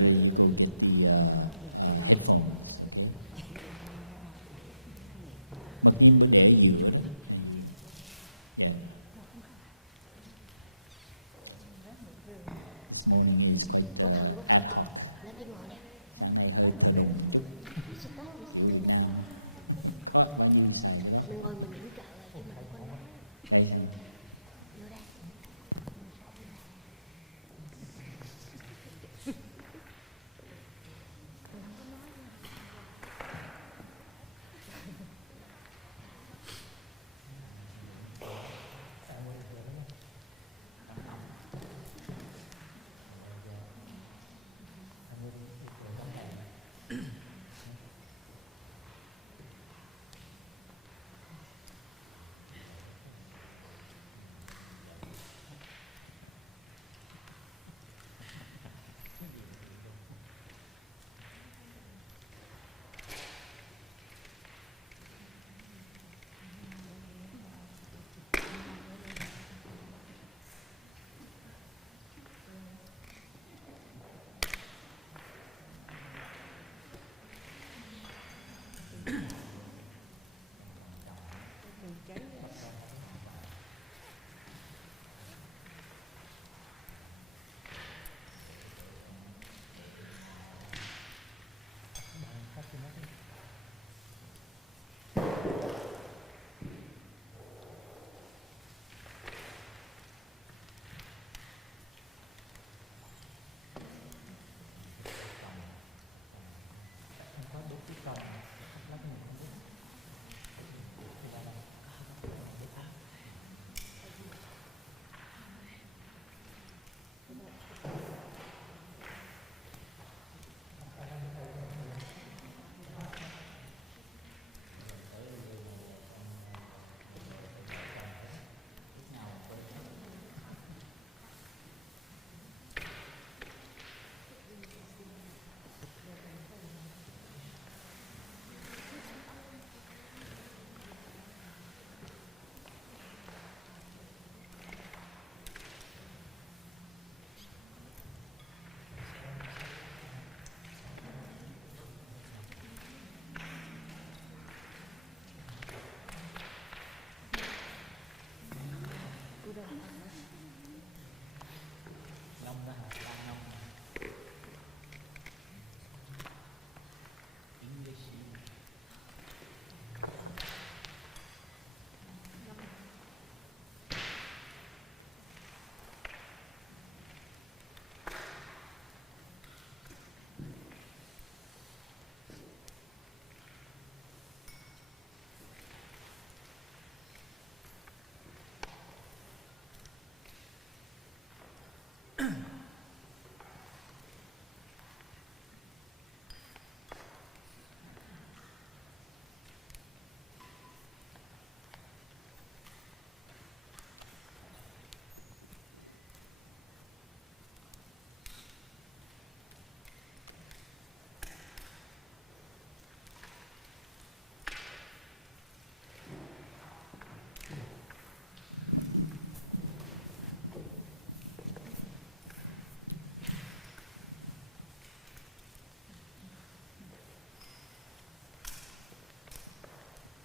You go get the headphones, okay? Mặc nhiên để ở giữa đó, giữa. Yeah. This morning is quite ad hoc. Sáng nay hơi thờ đùng một chút, kiểu Việt Nam. Có bao nhiêu xài cái đó. Đây sao?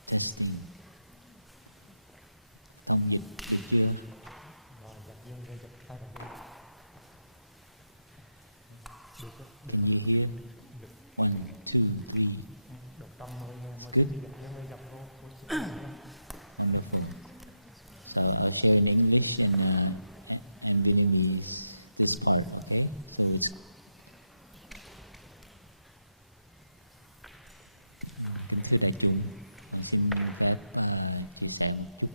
Testing. Thông dịch được chưa? Can you hear? 1, 2, 3. It's good? Wonderful. So I'll share in English and Vietnamese this part, okay? So it's... Kính thưa đại chúng, con xin phép chia sẻ một chút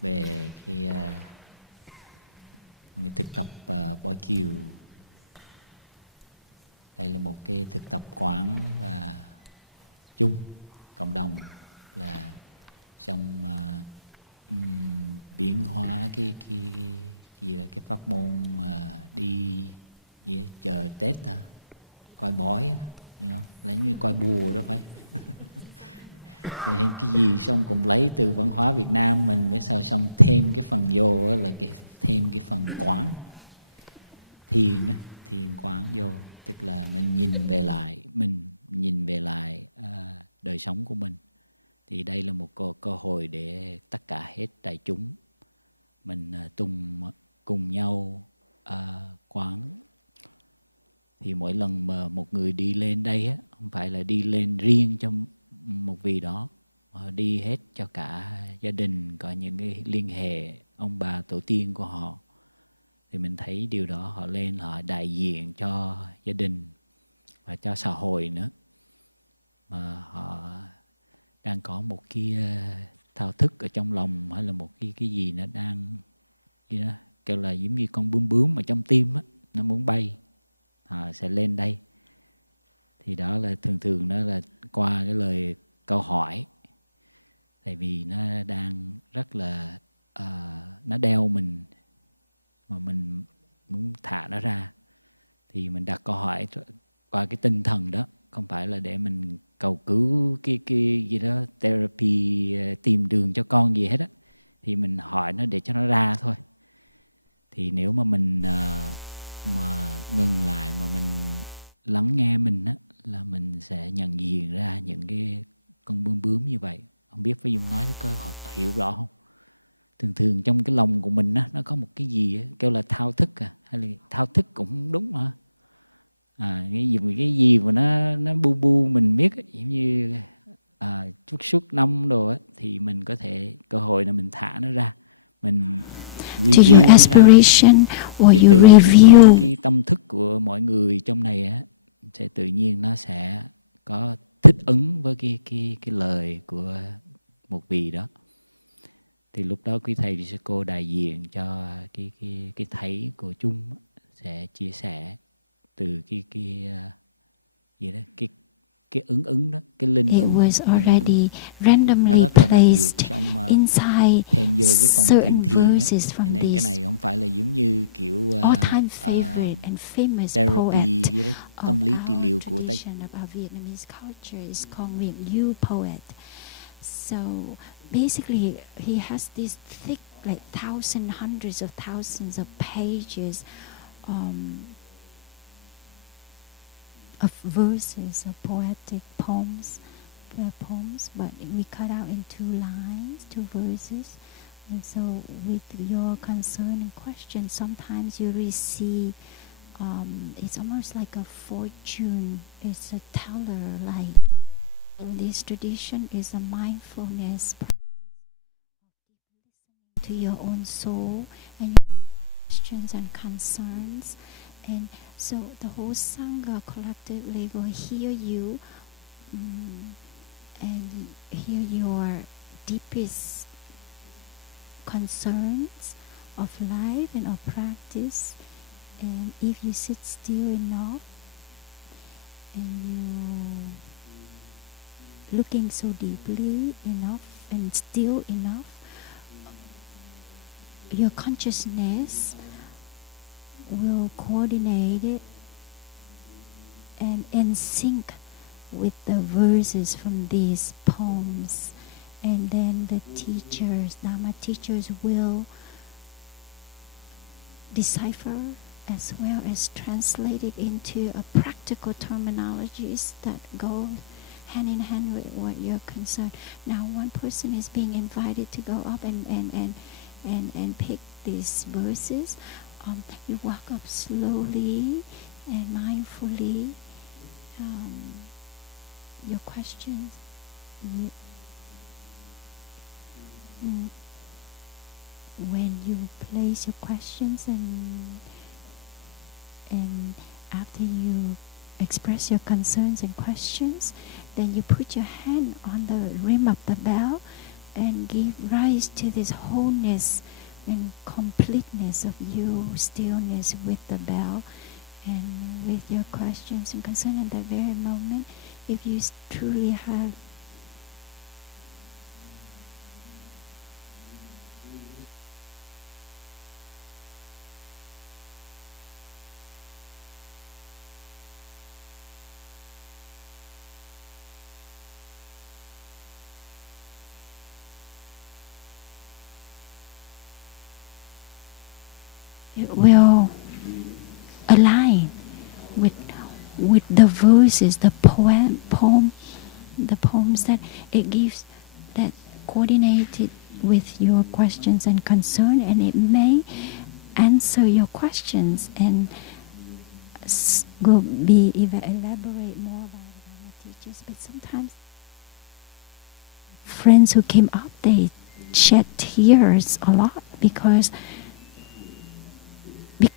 về cái thực tập Boi Kieu. Đây là một cái thực tập quán và chung cộng đồng là trong biến hóa cái gì đó, cái pháp môn đi chờ Tết hả? Coi bói á, lấy như coi bùa đó phải. Cho nên cái gì xong cũng lấy từ văn hóa Việt Nam mình, cái sao xong thêm cái phần vô là thêm cái phần quán thiền á, thiền quán vô. tức là mình nhìn về lại đời sống của mình. Thì đây là một cơ hội để tất cả hết đại chúng mình cùng nhau quán. Thì mỗi lần mà một người đi lên đây á, không phải là đi lên riêng cho một vị đó, mà đi hết cho cả gia đình, có những cái liên hệ ông bà tổ tiên của họ. Thì mình thấy điều đó, họ lên họ đại diện cho gia đình và cho xã hội nữa, mà họ đang có một cái thao thức ở trong lòng, hay là một cái gì nó đang gì đó, kêu là giống như con bướm ở trong tim á, nó muốn bay, họ sẽ lên đây. Thì đó là thường đó là qua cái lời câu hỏi, tại vì nó đang rất là nó đeo mình mà mình muốn thả nó ra, thì mình đặt câu hỏi qua cái tinh thần đó, không phải là để mình cầu cứu cái gì đó therapy, tìm đường cho con gì hết á, thì mình hỏi nó để cho nó ra thôi. Thì nếu mà mình mà ngừng lại mà mình lắng nghe mình á, là mình sẽ nhận diện ra những cái con bướm như vậy. Không biết Phi Dung nói có hiểu rõ không? Thường trong cái lòng của mình á, nó có một cái gì á, kêu là thao thức hay là thao thức cũng không đúng hả? Cái gì mà nó bu mình biết á, giống như suốt năm đồ á, thì mình có thể cơ hội là mình thả nó ra, mình to your aspiration, or you review cái tâm thức của mọi người trong này á, sẽ tự nhiên nó sẽ có thích ứng với cái lời của một vị đó. Thì lúc đó quý thầy, quý sư cô đại diện cho cái thấy của chung sẽ chia sẻ từ gì đó, cái ứng đó, cái linh it was already randomly placed inside certain verses from cái this này không phải là giống như kiểu all-time favorite and famous poet tâm lý trị liệu of của Tây. tradition of our Vietnamese culture is called Boi Kieu poet. So basically, he has this thick, like hundreds of thousands of pages of verses, of poetic poems, but we cut out in 2 lines, 2 verses. And so with your concern and question, sometimes you receive, it's almost like a fortune, it's a teller, like this tradition is a mindfulness to your own soul and your questions and concerns. And so the whole sangha collectively will hear you and hear your deepest concerns of life and of practice. And if you sit still enough and you looking so deeply enough and still enough, your consciousness will coordinate it and in sync with the verses from these poems. And then the teachers, Dharma teachers, will decipher as well as translate it into a practical terminologies that go hand in hand with what you're concerned. Now one person is being invited to go up and pick these verses. You walk up slowly and mindfully. Your questions, when you place your questions and after you express your concerns and questions, then you put your hand on the rim of the bell and give rise to this wholeness and completeness of you, stillness with the bell and with your questions and concerns at that very moment. If you truly have it will align with with the verses, the poems that it gives, that coordinated with your questions and concern, and it may answer your questions and will be even elaborate more by the Dharma teachers. But sometimes friends who came up, they shed tears a lot because the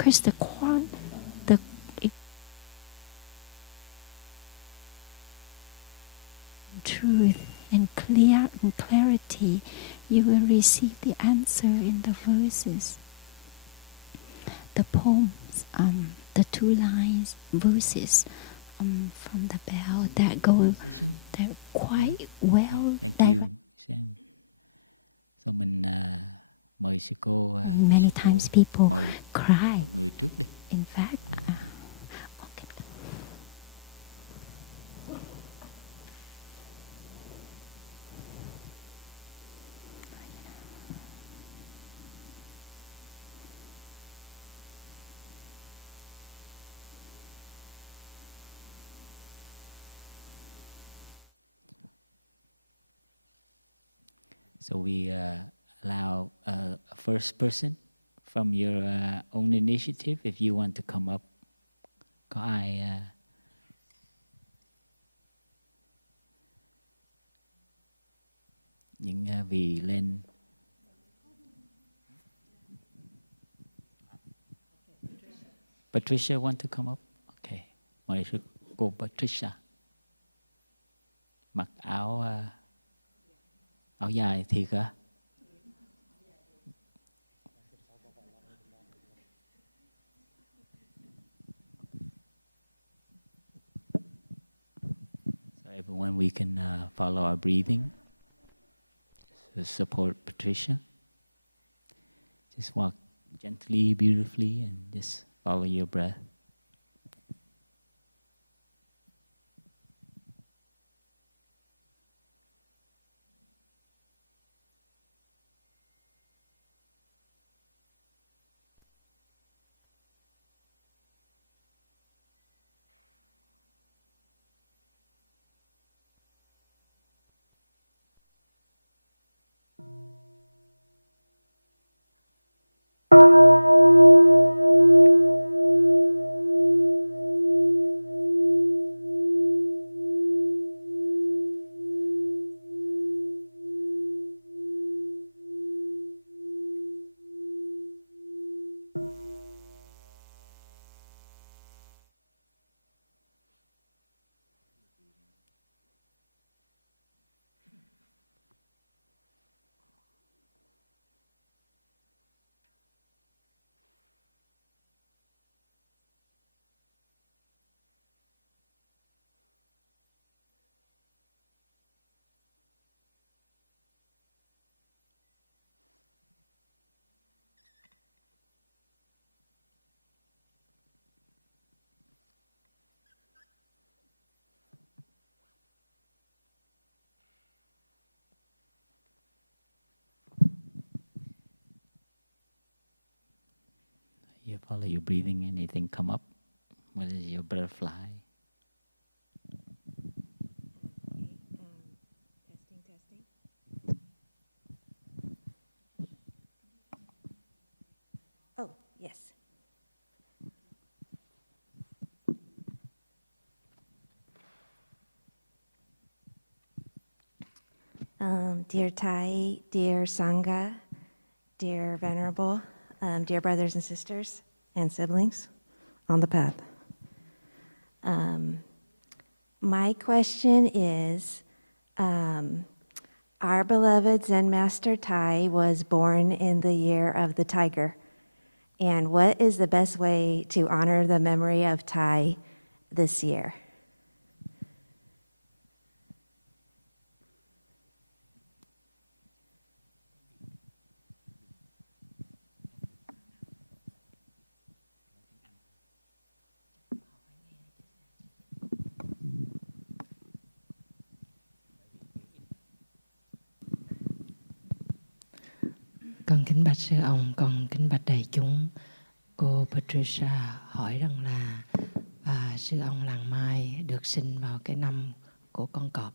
truth and clarity, you will receive the answer in the verses, the poems, the 2 lines verses from the bell that go that quite well. Thank you, Sam. So mình mời sư cô. Many times people cry. Người trước đi. In fact, So we allow a first person from your own initiative if you want to come up. Có ai những vị lên. Patricia want to come up? Okay. Mời cô Patricia. Mặc áo áo dài thiệt hả? So everyone, we can follow our breathing to support Patricia. Just walk gently, beautifully, and just follow your breath. You follow your breathing, anything come up? What is your butterfly? Testing. Oh, yes. Dear Thai, dear Sangha, dear Venerable, dear brothers and sisters and siblings on the path. My question is, our beloved Zen Master Thai was born in the year of the tiger. And what is the best way to honor the memory of Thai this year? Con kính bạch sư ông, con kính bạch đại chúng. Cô Patricia hỏi rằng là Và sư ông làng Mai được sinh vào cái năm của con cọp.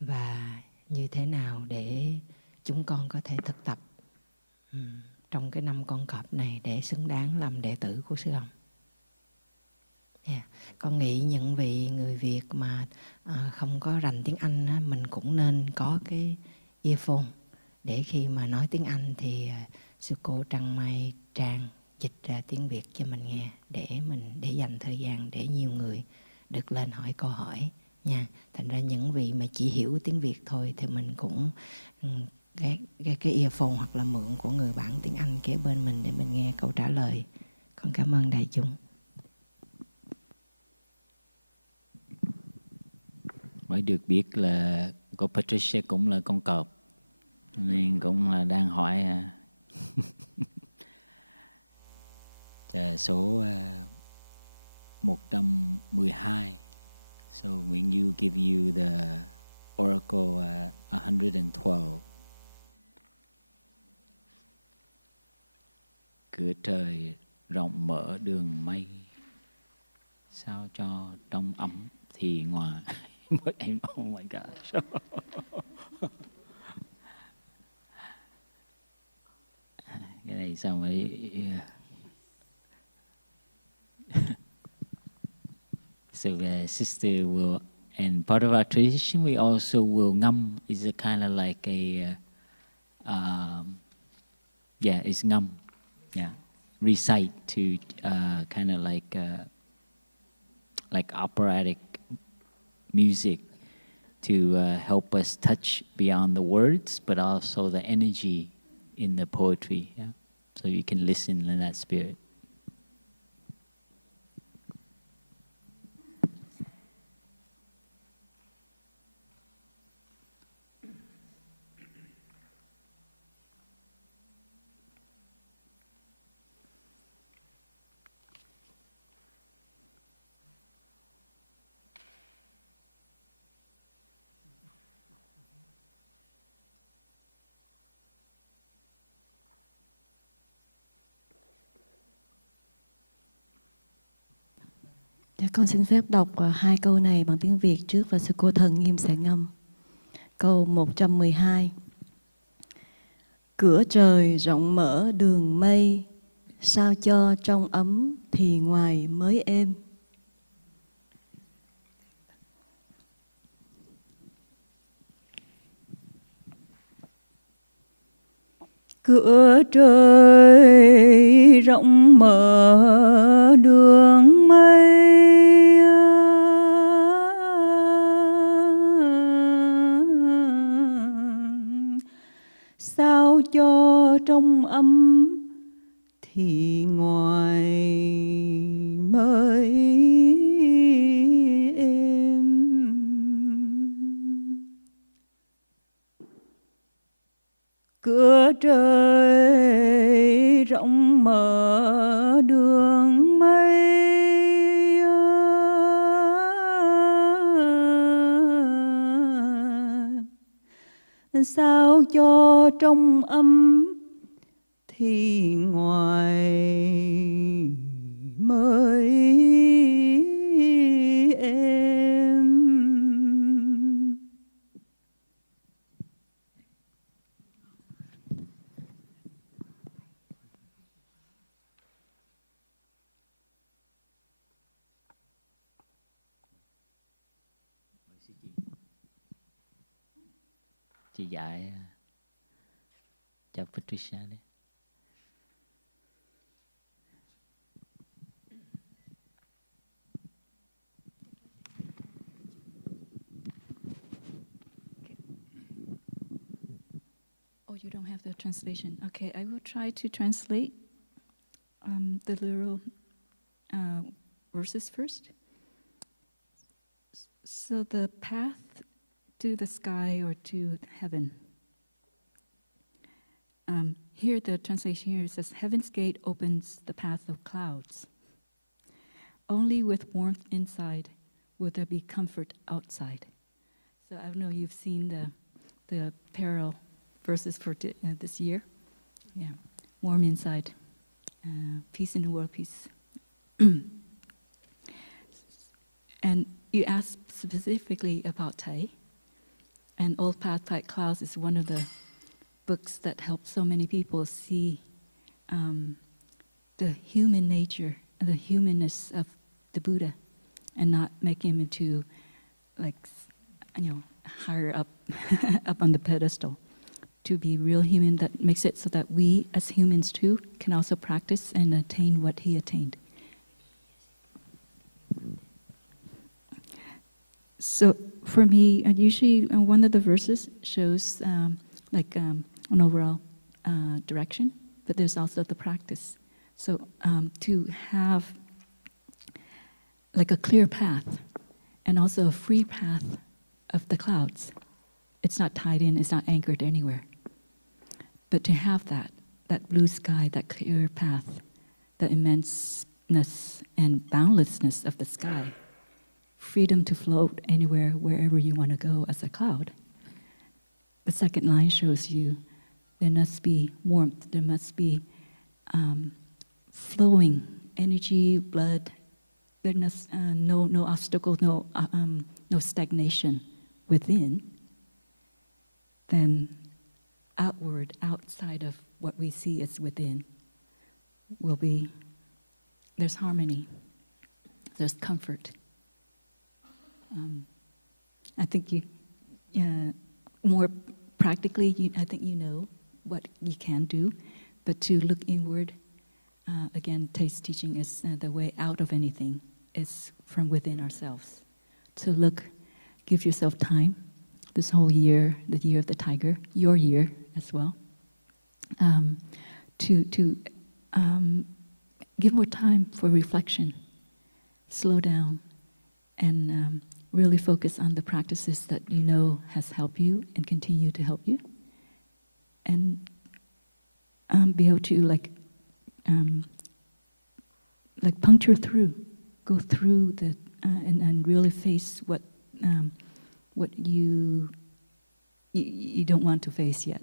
Và như thế nào để chúng con có thể thực tập trong cái năm con cọp này để xứng đáng làm đệ tử của sư ông? Con nghĩ những vị người Việt mà không có rành tiếng Anh á, mình cũng nên có cái earphone để khi mà nói tiếng Anh thì sư cô Trăng Mai Trang dịch ra tiếng Việt cho mình nghe, để dành thời gian để nhiều người được lên hỏi câu hỏi nha. Thành ra những vị mà chỉ hiểu tiếng Việt thôi thì mình cũng cái earphone hoặc là mượn của người bản tiếng Anh kế bên mình để mình nghe câu trả lời. Con cảm ơn đại chúng. Mới được biết là cô Patricia cũng là con cọp, nên cũng là đang hỏi số 112. So when you give you the oracle 112, cửa trời rộng mở đường mây, sao cho trong ấm thì ngoài. Oh my gosh. Cái này sao mới so the sister will, and part of our tradition we also will ngâm. Is a kind of like a it's ngâm. Yeah, recite to kind of like operatic music to help us touch beyond the words, but also the energy in the poetry. Yeah, so you can listen in that spirit. Con xin phép đọc 2 câu này bằng tiếng Việt trước và sư cô Thần Nghiêm sẽ ngâm. Câu 112. Cửa trời rộng mở đường mây, sao cho trong ấm thì ngoài mới êm. Cửa trời rộng mở đường mây, sao cho trong ấm thì ngoài mới êm. Cửa trời rộng mở đường mây, sao cho trong ấm thì ngoài mới êm. Chị dạy cho Patricia đi. Oh, you don't have the translation. Okay, I will try to translate the literal verses first. So the path to the sky or to heaven. Here the translation here says, heaven's gate opens the path of clouds. Only with warmth inside will there be comfort outside. So I don't know, you've seen the parallel verses for this year. Yeah, warm inside, peace in the world, peace. you asked specifically about Thai, and Old Path Thai Clouds is one of the books that help so many people see the human nature, the humanness of the Buddha, and not make him into, like, higher up, up on the pedestal. To be real human, that makes it so that we as humans too can also practice and attain what he attained. So for me, usually one of the verses shows an overall direction, but there's also the practice. So to have like a clear path and also a free path of the clouds. It's not tied in, it's not anchored anywhere. But to have that blue sky, that clear path, the immenseness and boundlessness of the sky, freedom to float anywhere, wherever you want to go as a cloud. The second line shows you there must be warmth, there must be flowing energy, blood. There's no obstacles, no stagnation within. Then outward, outside of what we see as within, will be, there's harmony, there's comfort. I think more practically, I think you know what you can do, but to look inward, again, Thay's teaching is the way out of anything is from within ourselves. To look, give yourself time, this whole year, the year of the tiger, your year as well, to give more time for reflection, slow down, and really focus on the practices that you know has helped you and continue to help you, and be able to like puncture through, go through the and really face what you don't want to face yet.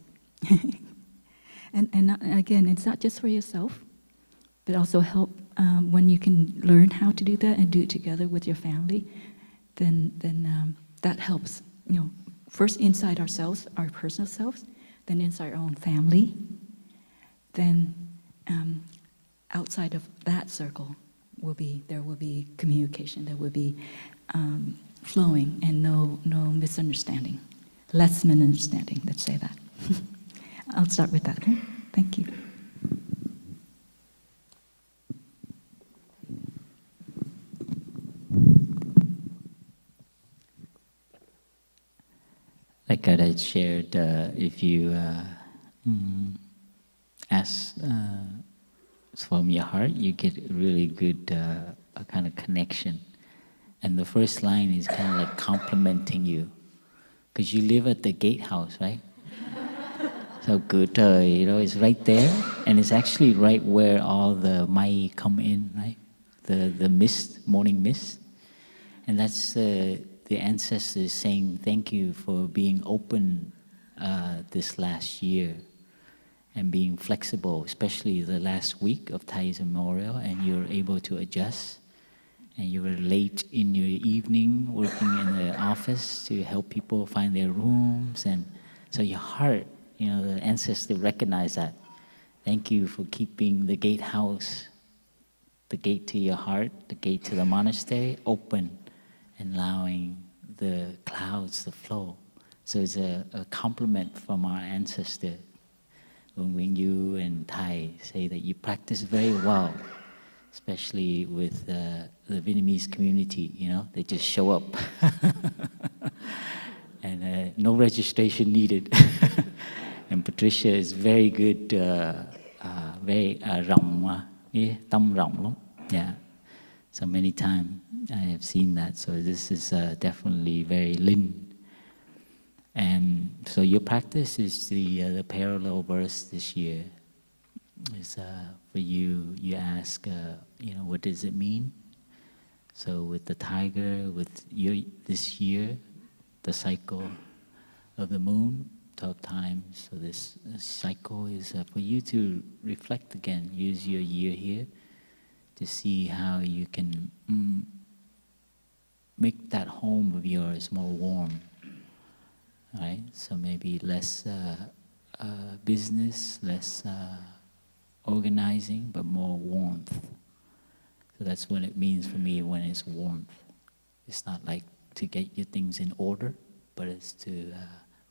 and again, it's not just for yourself, but also help when you can learn how to do that and do it together with your family. Then that helps. First inside ourselves, our personal selves, then inside our own family, then outside of that circle there will be communication, there will be flowing, and no misunderstanding, less misunderstanding. Let's say that. I'll start with that. Okay? Thank you. Like I shared, if you ask from your heart, you get really good a kind of connection. And the first line is kind of like complimenting you, because you live at the gatehouse, right? So good, it's right there, and it's actually right where all the mai come in, right? The mist, morning mist, and that's the ancestors saying thank you for being open this last year and being flexible, especially the last week of Thai's memorial, and you're able to adjust. And you were late in your evening working in the office to help people find their rooms, and so your heart, the ancestors recognize that. Thank you for keeping the gatehouse, the gate to your heart, the gate to the monastery open, and allowing the clouds to flow. So it's a compliment from our ancestors. When you and Thai say that you practice very well, especially with the Vietnamese community, they just show up. And no registration needed. And Patricia is very good, very rộng, tâm rộng lắm. Yeah. So many times I have seen that. So this is definitely very Linh. And so your practice is the parallel verse this year. Is for you ask, what does it mean? So with the tiger, with this year, the cycle of the moon, 12 times. So this cycle is for you to reflect again. Use your year here to see how you can make that home of yours more warm, right? So maybe less business, less organizing, but more warmth. So that's what it means for me when it's warmth. It's not like to get your things in order, but it's to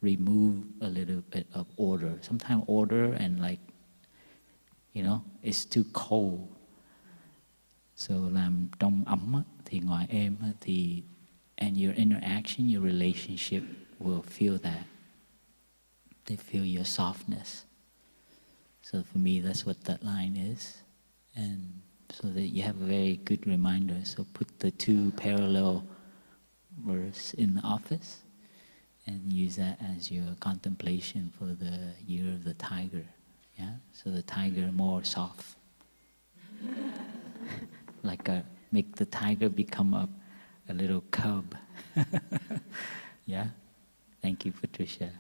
remove a little bit of order. Sometimes order and like, you know, it's too cold. So làm trong ấm á, thì ngoài êm á, thì and your interaction, your relationship will feel that. They feel your softness. So for me, that's what that line is. And so that you have a very good reminder. So put the two parallel verse in the office and use that as your contemplation for the year of the tiger. Yeah? So the tiger more soft. Like make the tiger become a little cub. Yeah? Thank you, Patricia.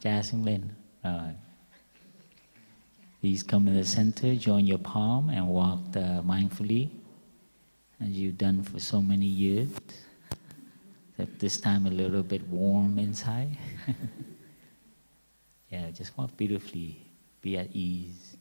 Cha xuống lên. Rồi. Please come to the center, join your palm and walk mindfully as you've done for so many years. Except this time a little bit warm inside. Yeah, just walk beautifully, be at ease.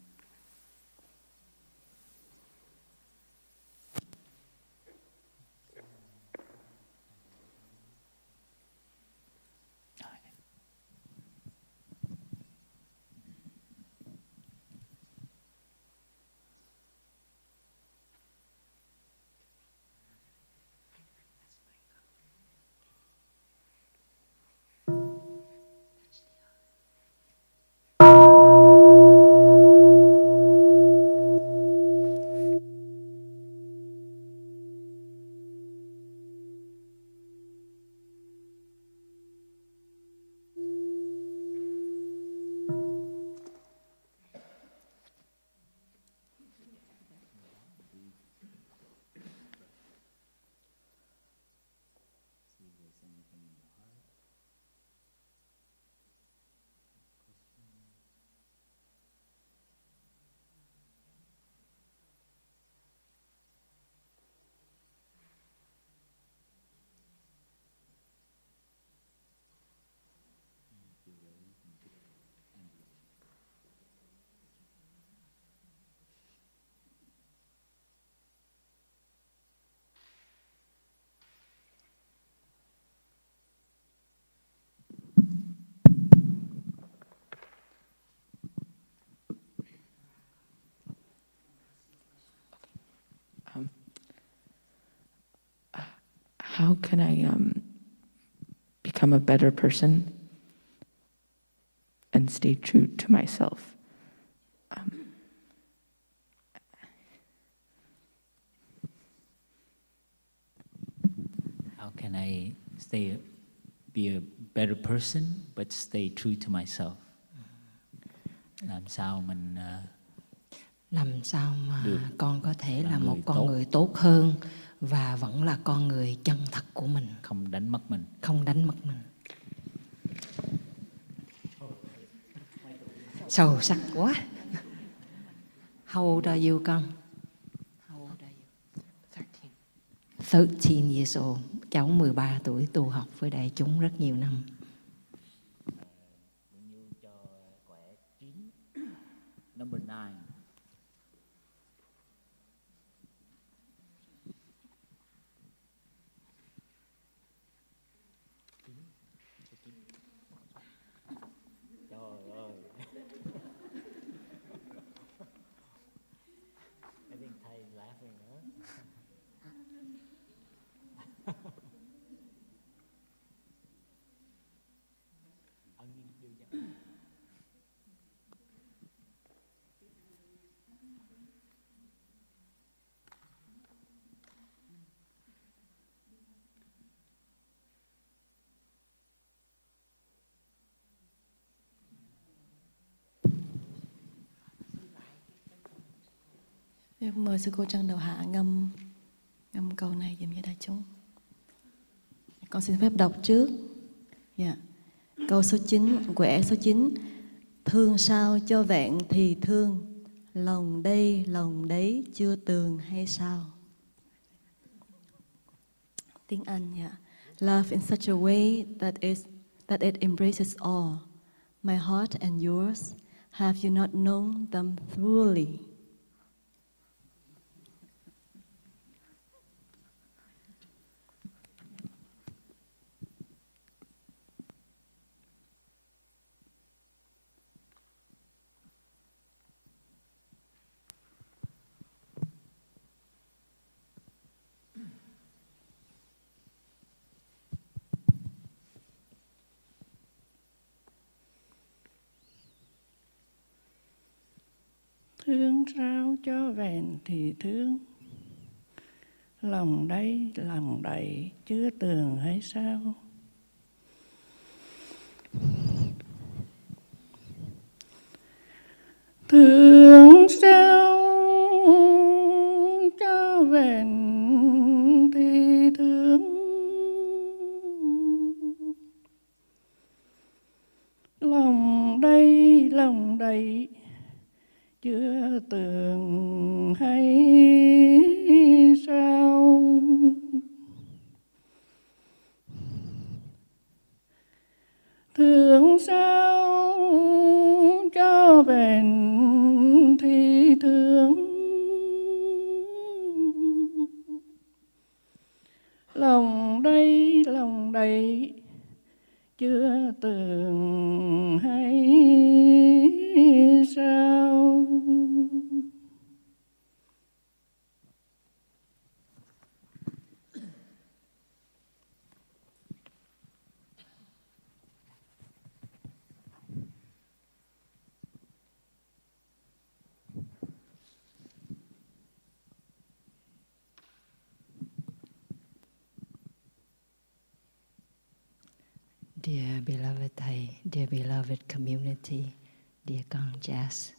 How can I become a better person and stay true to myself? How can I be a better person but stay true to myself? Làm sao mình mà được con có thể là là một người con tốt. người tốt hơn và vẫn là con người chân thật của mình, không đánh mất mình. không đánh mất mình. Sâu sắc quá. How old are you, con? How old are you? 13 years old. Cháu 13 tuổi tu học với đại chúng rất nhiều năm. Number 9. Trời ơi. I think Thầy laughing nữa. Mời sư cô Trân Đầu Hạ ngâm câu này dùm cho đại chúng. Con xin phép đọc trước. Yeah. Câu số 9, quẻ số 9. Thương sao cho vẹn thì thương, lòng đây lòng đấy chưa tường hay sao? Tiếng Anh, yeah. Love in such a way that it embraces all. My heart and yours, have you not known them thoroughly? Thương sao cho vẹn thì thương, lòng đây lòng đầy chưa tường hay sao? Thương sao cho vẹn thì thương, lòng đây chưa tường hay sao? Thương sao cho vẹn thì thương, lòng đây chưa tường hay sao? Dear beloved Thầy, dear beloved community, dear con Jazz,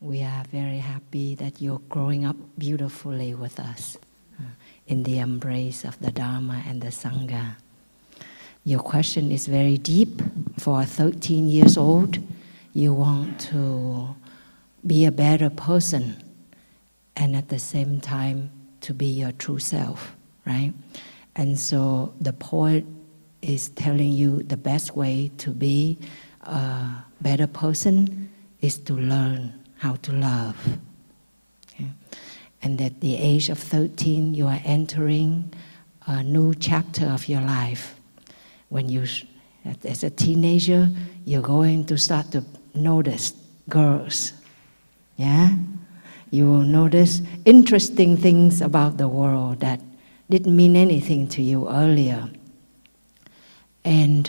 we are very happy that you're growing up beautifully with us in the embrace of the Dharma and the Sangha. Your question is very deep. For 13 years old, you want to be a better person and at the same time to be your true self, right? And so the poet is telling you the best way to be a better person is to learn how to love. Okay? And at the age of 13, you are entering a new chapter of your life. When you, as a teenager, you're going to start to notice girls. Yeah? You will notice interesting things about the world that didn't mean anything to you earlier. And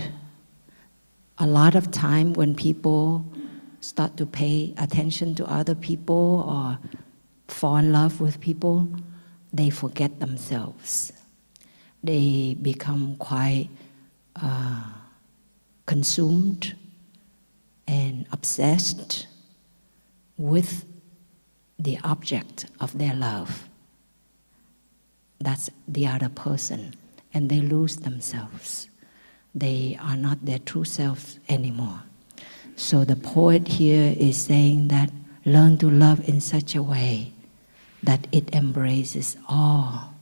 a lot of time when people start to pay attention to other people or fall in love with people, they forget themselves. They become quite consumed and obsessed with the object of their love. That's the other person, and they lose themselves. They are not their true selves anymore. So the poet here is saying that learn to love in such a way that it embraces all.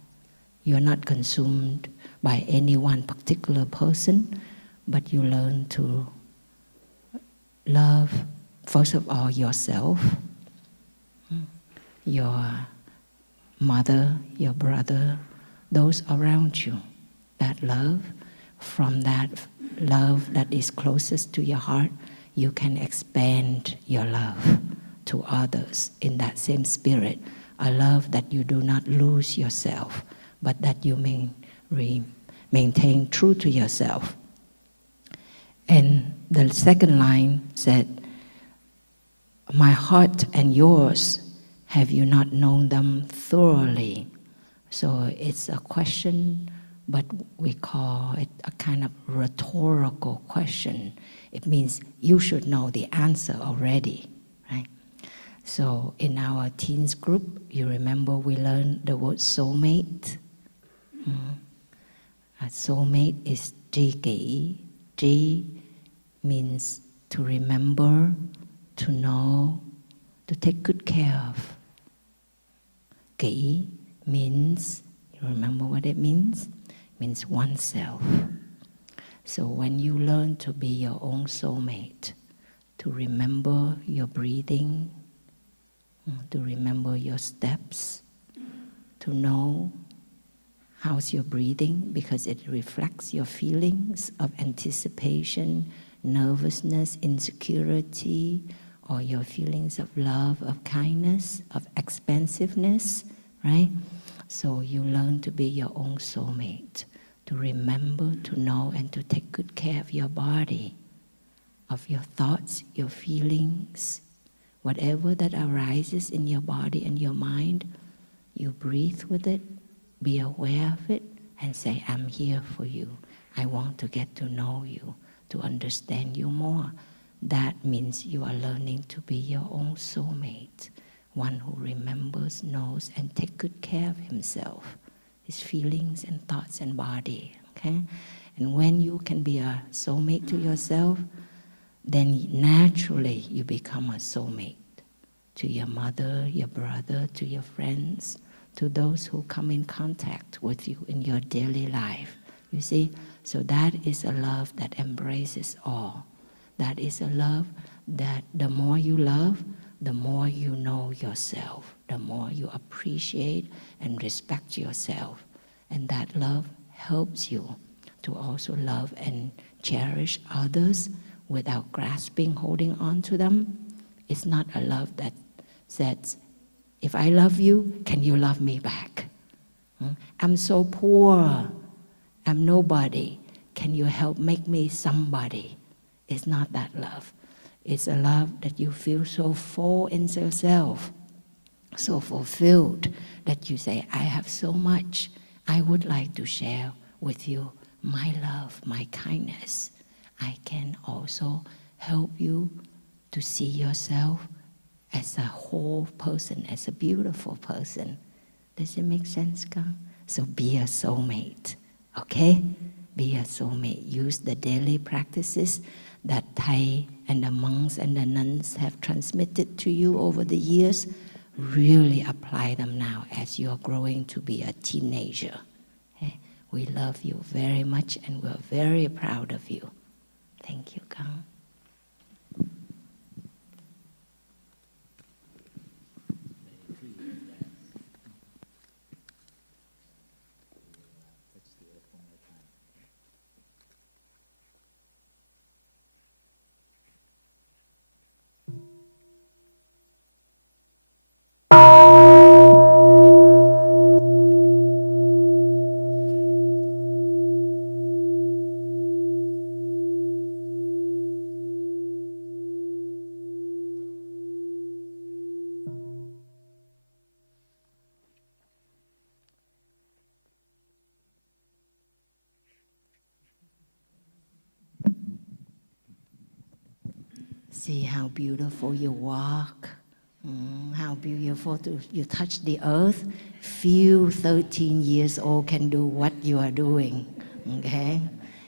You're not consumed by any one particular person, but you learn to love, first of all, yourself, your mother, your brother, those around you. That love, from that love that is closest to your heart, you can expand your love to others in that same spirit. A love that you do not lose yourself, but that you maintain true to yourself. And the second line said, my heart and yours, have you not known them thoroughly? So it's a question, but we call it a kind of rhetorical question. It means you should know the answer already, right? So in our teens group, you remember we learned the word soulmate. A soulmate is tri kỷ. Tri means to remember, to know, to take good care of. Kỷ means, you remember what it means? It means oneself. So when you learn to be your own soulmate, to remember your breathing, to remember your steps, to know how's your breathing, because it reflects your feelings of anticipation, nervousness, insecurity, or your feelings of love, of kindness, of expansiveness, right? So you learn to be your own soulmate, to remember, to know, and to take good care of your body, of your thoughts, your feelings, whatever that arises in your body and your mind, you breathe with it, be aware of it, and say, I'm here for you. I want to get to know you, to understand you more. That means you are learning to be your own soulmate, one who remembers, knows, and takes good care of himself, his feelings and thoughts and body, okay? And when you can be a soulmate to yourself, then naturally you become a soulmate to your mother, your brother, to your friends, to those who come in contact with you in your daily life. You see? So that is a love that embraces all. That is a love that the more you love, the more you know yourself, the more you appreciate and respect yourself. And that love helps you to also love and cherish others without grasping, holding on to them. It's not a love that says, if I love you, can you love me back? I'm so poor, I'm nobody. Can you help make me somebody? It's not that love. It's a love that you feel so full in yourself, so fulfilled, that you say, I have so much. I would like to share with you my love, my kindness. I can also help you to see yourself as a whole person, as a beautiful person. Does it make sense, Kang? So be a soulmate, okay? Be a soulmate. Use the daily practices that Thai and the monks and the nuns have transmitted to you over the years. Really apply them now as you're growing to be a teenager. Okay? We love you very much and we're very proud of you. Thank you, Kang. See how beautiful you walk. How beautiful you touch the earth. Few 13 years old can do what you are doing. Okay?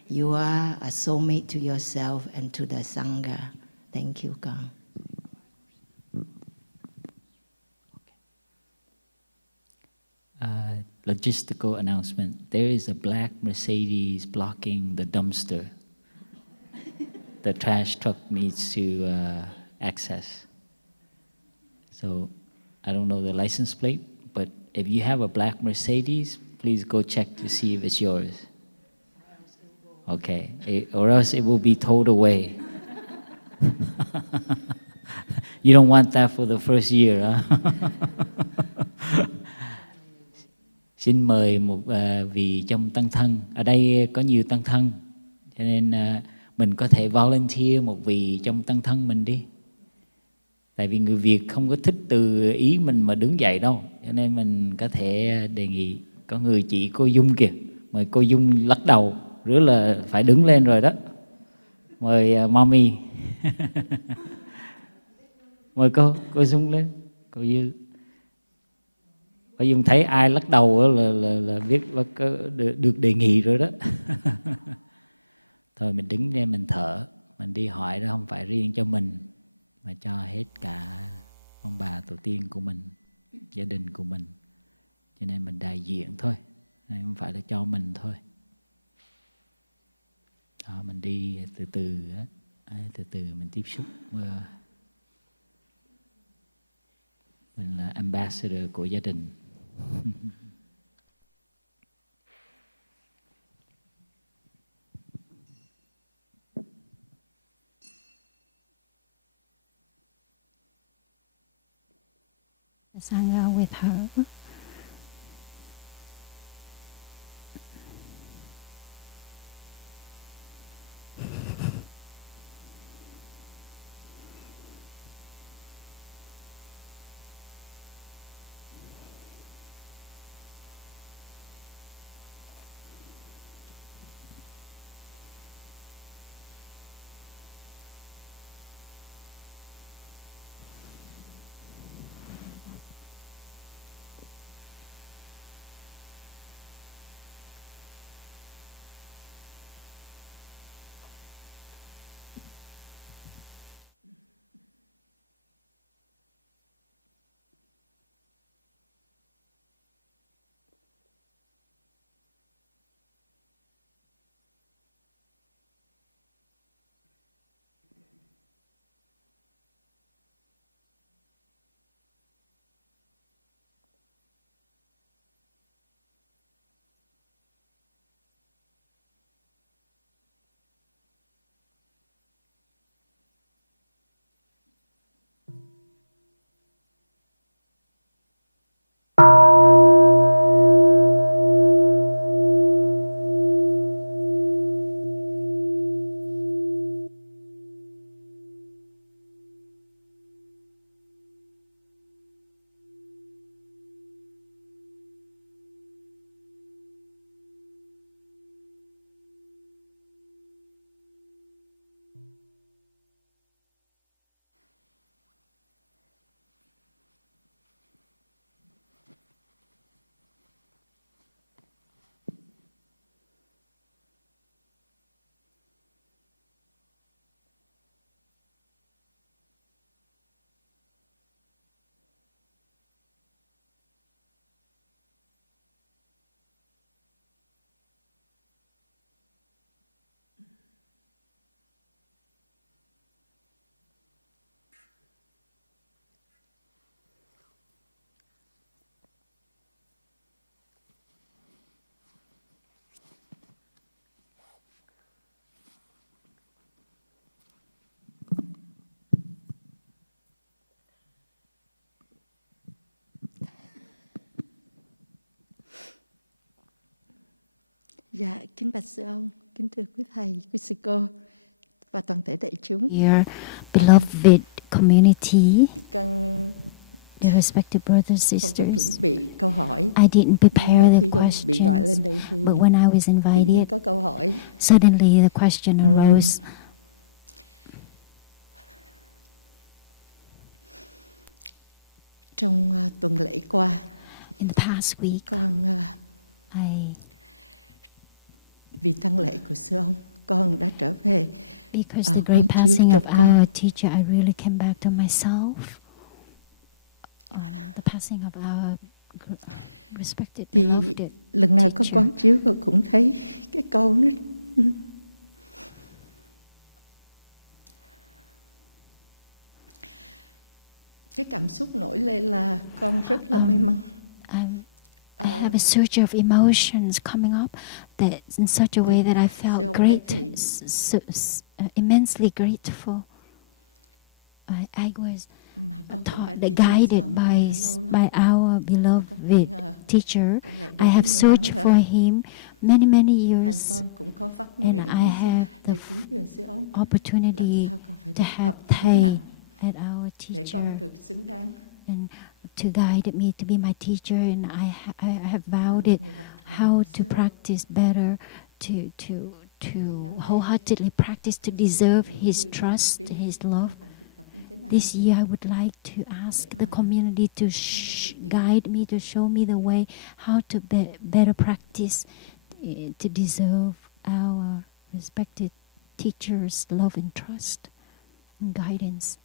You are a soulmate to yourself and to the sangha. Thank you con. Logistical announcement. There is a black Mercedes blocking the dumpster. The trash truck needs to access. So I don't know the license plate, but if you have a black Mercedes, please go check to see if it's yours. Okay, or else it will be towed away. You don't want that for the first year, huh? Xin mời một vị trong tăng thân. Ở đây có nhiều tăng thân, cho nên mình có thể volunteer một vị trong tăng thân mình đi. Tại vì người Việt không có thích từ ý mình mà đứng dậy đâu, cho nên mình có thể đề nghị. Có người chị cô Dung kìa, mời cô Dung lắc đầu, rất là phải đứng lên rồi đó. Mời mommy. Mời cô Dung lên, cô Dư. Cô Dung thấy ai lắc đầu là biết được đề nghị rồi đó. Thôi mình đứng lên mình thở, mình đi hỏi đó không phải riêng cho mình, mà cho hết cả ông bà tổ tiên của mình, gia đình của mình. Cho nên mình đại diện thôi, không phải là cho mình thôi. Đó, mình đi từ từ á, từ từ mình tiếp xúc. Mình là ambassador của gia đình. The sangha with her. Dạ, kính bạch sư ông, kính thưa quý thầy, quý sư cô và toàn thể đại chúng. Dear beloved community, Con the respected brothers and không sisters, chuẩn bị câu hỏi. I didn't prepare the Khi bị gọi questions, lên đây thì but when I was tự nhiên invited, có câu hỏi. suddenly the question arose. Trong tuần lễ qua, In the past week, con vì tăng lễ của sư ông, con đã trở về. Because the great con chiếu passing cho of con. our teacher, I really came back to myself. The passing of our respected, Thì beloved lần nào con teacher. quán chiếu con cũng thấy cái câu nó cái cảm xúc nổi lên là con rất là may mắn. I have a surge of emotions coming up that in such a way that I felt great, immensely grateful. I was guided by our beloved teacher. I have searched for him many years, and I have the opportunity to have Thầy as our teacher and to guide me to be my teacher. And I have vowed it how to practice better, to wholeheartedly practice to deserve his trust, his love. This year, I would like to ask the community to guide me, to show me the way how to better practice to deserve our respected teachers' love and trust and guidance.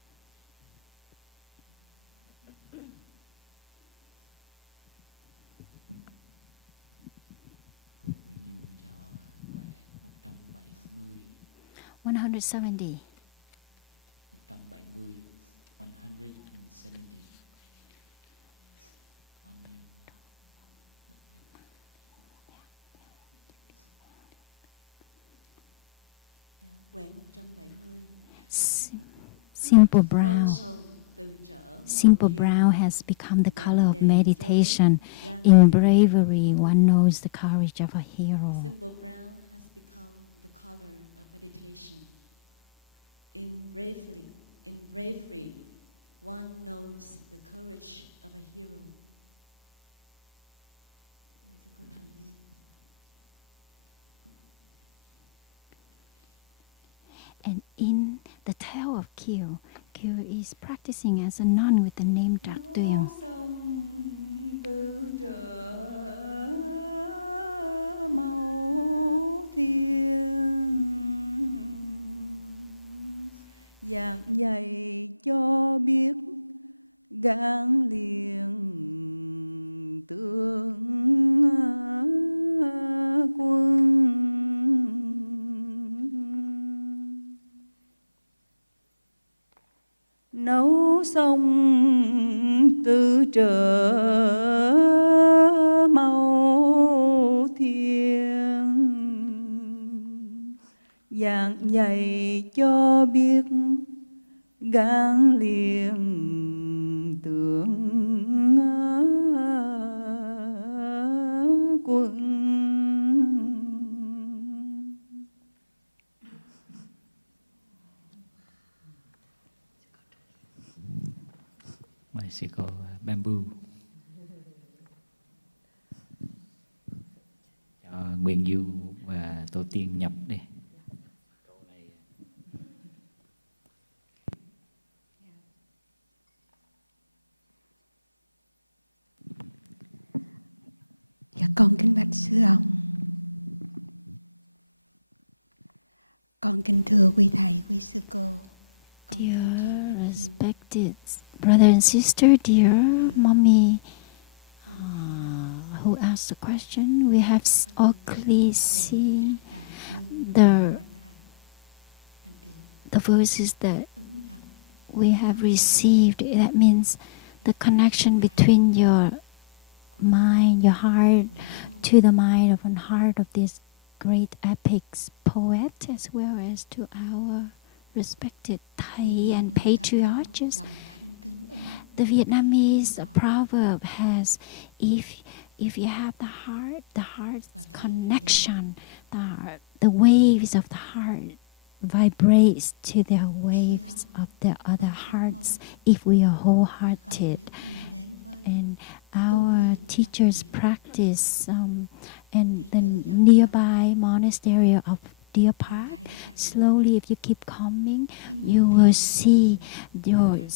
$170. Simple brown. Simple brown has become the color of meditation. In bravery, one knows the courage of a hero. Simple brown has become the color of meditation. In bravery, one knows the courage of a hero. And in the tale of Kieu, Kieu is practicing as a nun with the name Trạc Tuyền. Giảng dạy cho biết gắng liền tướng quân. Nấu xong từ trở mau thiên, giảng dạy cho biết gắng liền tướng quân. Mời sư cô Bamboo cho Nguyên Du và Tổ Tiên nhập đi. Dạ con kính bạch sư ông. Con kính thưa quý thầy, quý sư cô. Dear respected brother and sister, dear mommy who asked the question, we have all clearly seen the verses that we have received. That means the connection between your mind, your heart, to the mind of and heart of this great epics poet, as well as to our respected Thầy and patriarchs. The Vietnamese proverb has, if you have the heart's connection, the waves of the heart vibrates to the waves of the other hearts if we are wholehearted. And our teachers practice in the nearby monastery of Deer Park. Slowly, if you keep coming, you will see the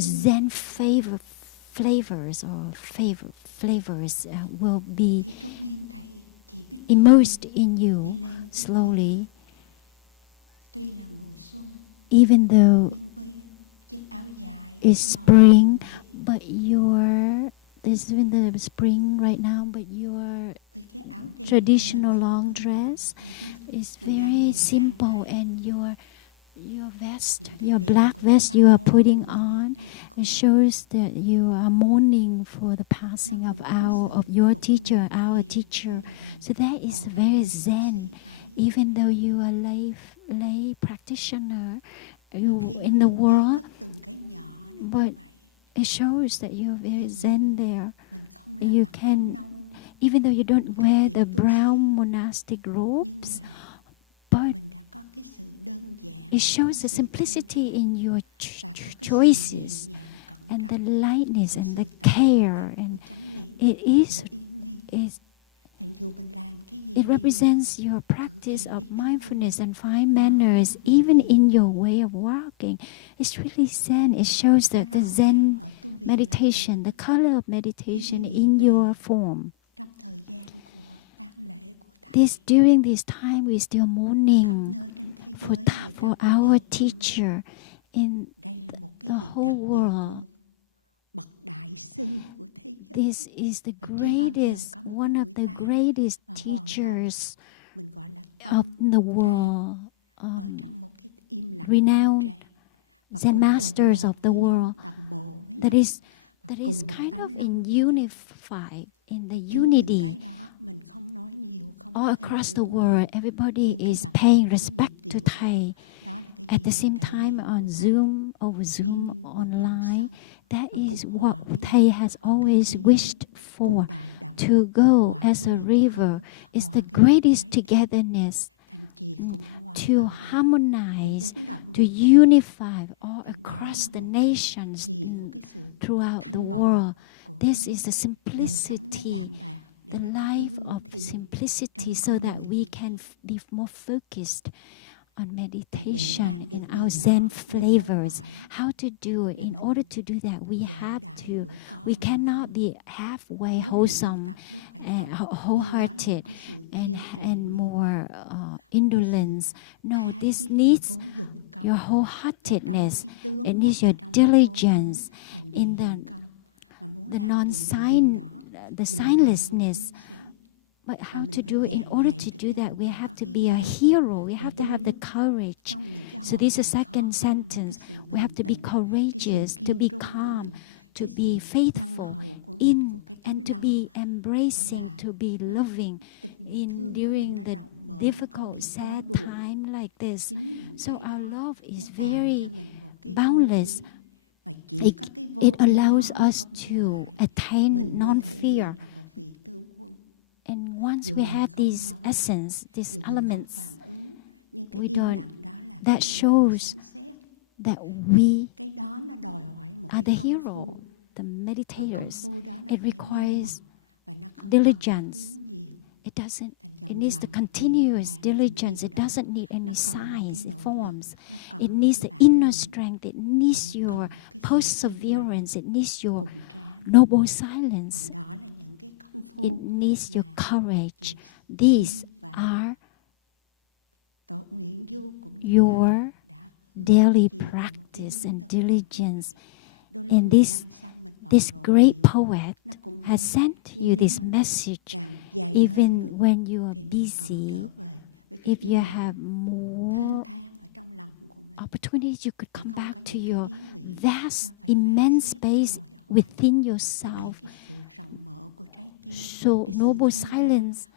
Zen flavors will be immersed in you slowly. Even though it's spring, but there's in the spring right now, but your traditional long dress is very simple, and your vest, your black vest you are putting on, it shows that you are mourning for the passing of your teacher, our teacher. So that is very Zen. Even though you are lay practitioner in the world, but it shows that you're very Zen there. You can, even though you don't wear the brown monastic robes, but it shows the simplicity in your choices and the lightness and the care, and it represents your practice of mindfulness and fine manners, even in your way of walking. It's really Zen. It shows that the Zen meditation, the color of meditation in your form. During this time, we're still mourning for our teacher in the whole world. This is one of the greatest teachers of the world, renowned Zen masters of the world. That is kind of unified in the unity. All across the world, everybody is paying respect to Thầy. At the same time, over Zoom, online, that is what Thầy has always wished for. To go as a river is the greatest togetherness. To harmonize, to unify all across the nations throughout the world. This is the simplicity, the life of simplicity, so that we can be more focused on meditation in our Zen flavors. How to do it? In order to do that, we cannot be halfway wholesome and wholehearted and more indolence. No, this needs your wholeheartedness. It needs your diligence in the signlessness. But how to do it? In order to do that, we have to be a hero. We have to have the courage. So this is the second sentence. We have to be courageous, to be calm, to be faithful and to be embracing, to be loving during the difficult, sad time like this. So our love is very boundless. It allows us to attain non-fear. And once we have these essence, these elements, that shows that we are the hero, the meditators. It requires diligence. It needs the continuous diligence. It doesn't need any signs, forms. It needs the inner strength. It needs your perseverance. It needs your noble silence. It needs your courage. These are your daily practice and diligence. And this great poet has sent you this message. Even when you are busy, if you have more opportunities, you could come back to your vast, immense space within yourself. So noble silence,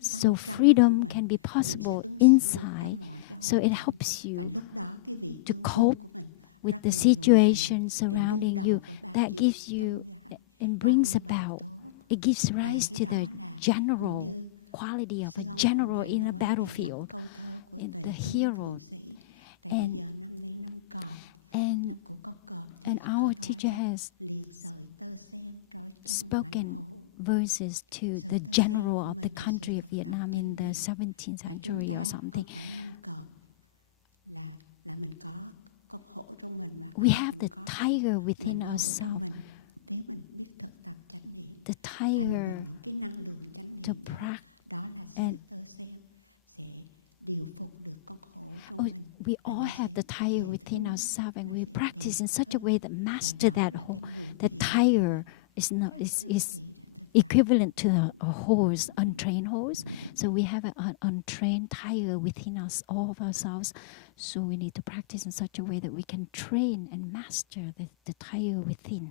so freedom can be possible inside. So it helps you to cope with the situation surrounding you. That gives you and brings about, it gives rise to the general quality of a general in a battlefield, in the hero. And our teacher has spoken verses to the general of the country of Vietnam in the 17th century or something. We have the tiger within ourselves. The tiger to Đó là sự tơ xem sẽ điều phục được con hổ trong mình. We all have the tiger within ourselves, and we practice in such a way that master that tiger is equivalent to a horse, untrained horse. So we have an untrained tiger within us, all of ourselves. So we need to practice in such a way that we can train and master the tiger within.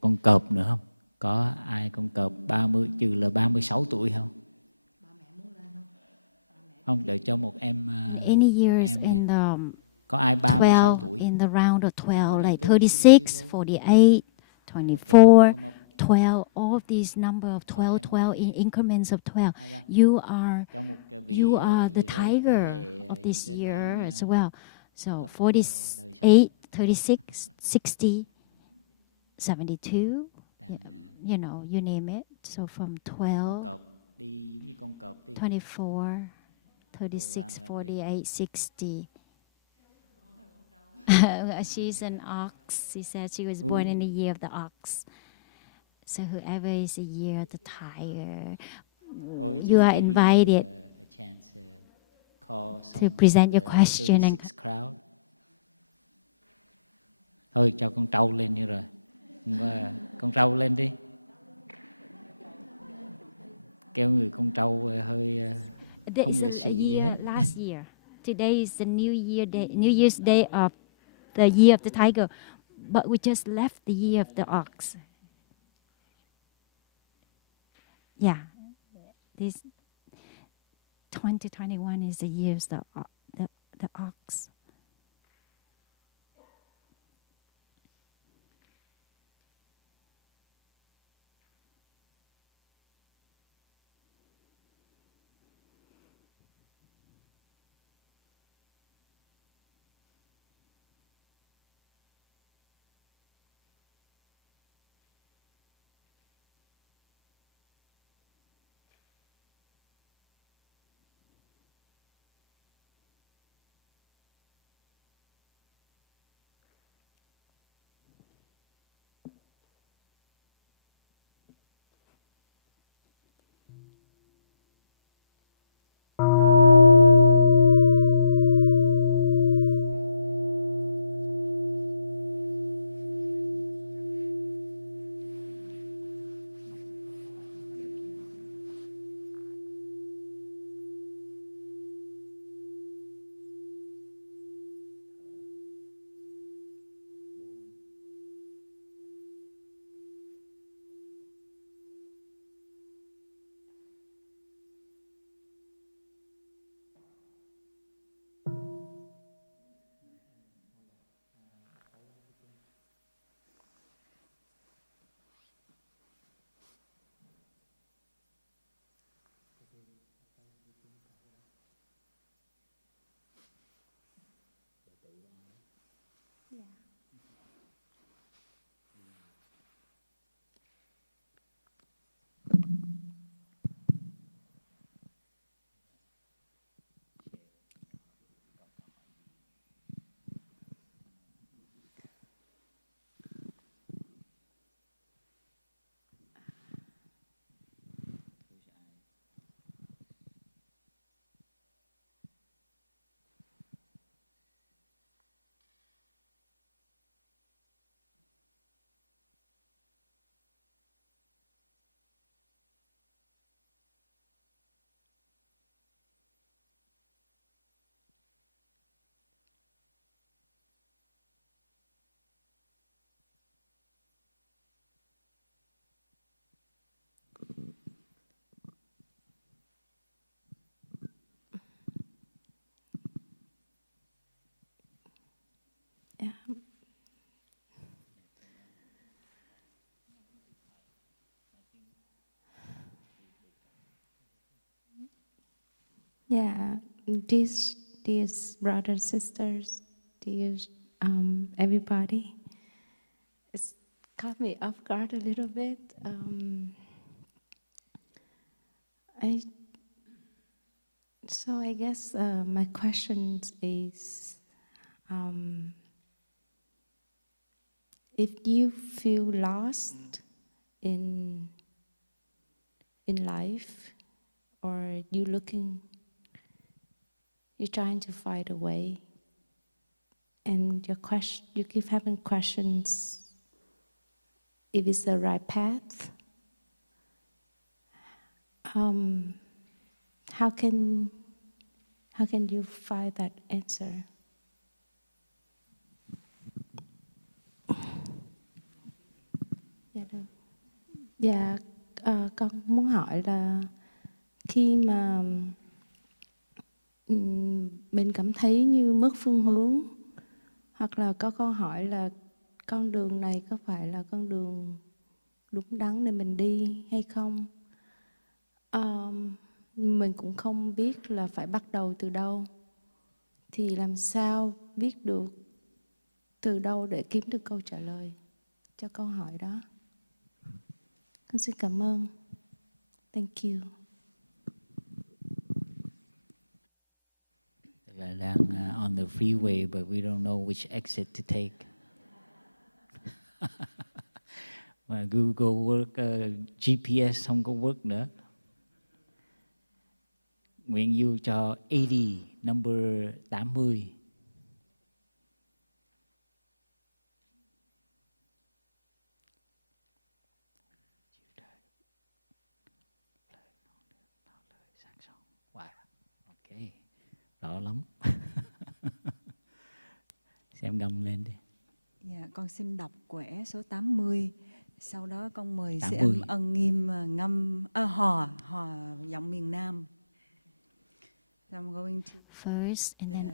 Con cọp nữa không? Có ai con cọp 30 trừ là 36 tuổi không? Không, đợi cho một em. Any years in the có ai 36 tuổi? In the round of 12, like 36, 48, 24, 12, all of these number of 12, 12 in increments of 12. You are the tiger of this year as well. So 48, 36, 60, 72, you know, you name it. So from 12, 24, 36, 48, 60. She's an ox. She said she was born in the year of the ox. So whoever is the year of the tiger, you are invited to present your question. And thôi cho con trâu lên đi rồi. Con trâu lên đi. Kêu người con trâu hơi không lịch sự gì hết. Last year. Today is the New Year's Day of the year of the tiger, but we just left the year of the ox. Yeah, this 2021 is the year of the ox. Yeah, dear brothers, sisters, dear everybody, it's caught me off guard a little bit. I guess my question is, if you feel lost in life, or you're trying to find a way, and you keep having questions if it's the right path, how can you find that answer? Dạ được. Dạ, con muốn hỏi là khi mà mình cảm thấy như mất phương hướng, hoặc là có câu hỏi là con đường này có phải là con đường đúng đắn để mình đi hay không, mình cũng không biết là phải bắt đầu từ đâu, thì làm sao biết được từ đâu để kiếm được câu trả lời cho câu hỏi đó? Con xin cảm ơn. Thank you. Là đang on the freeway but we don't know which exit to take. Mà Google work, GPS không có work nữa. Nguyện yêu cho 80, number 80. Wow, ok, rõ lắm. Xem ngâm lên đi. Dạ, con xin đọc quẻ số 80. Sau đó con mời 80. sư Ân Nghiêm ngâm hò giọng miền Nam. So I'm going to First, and then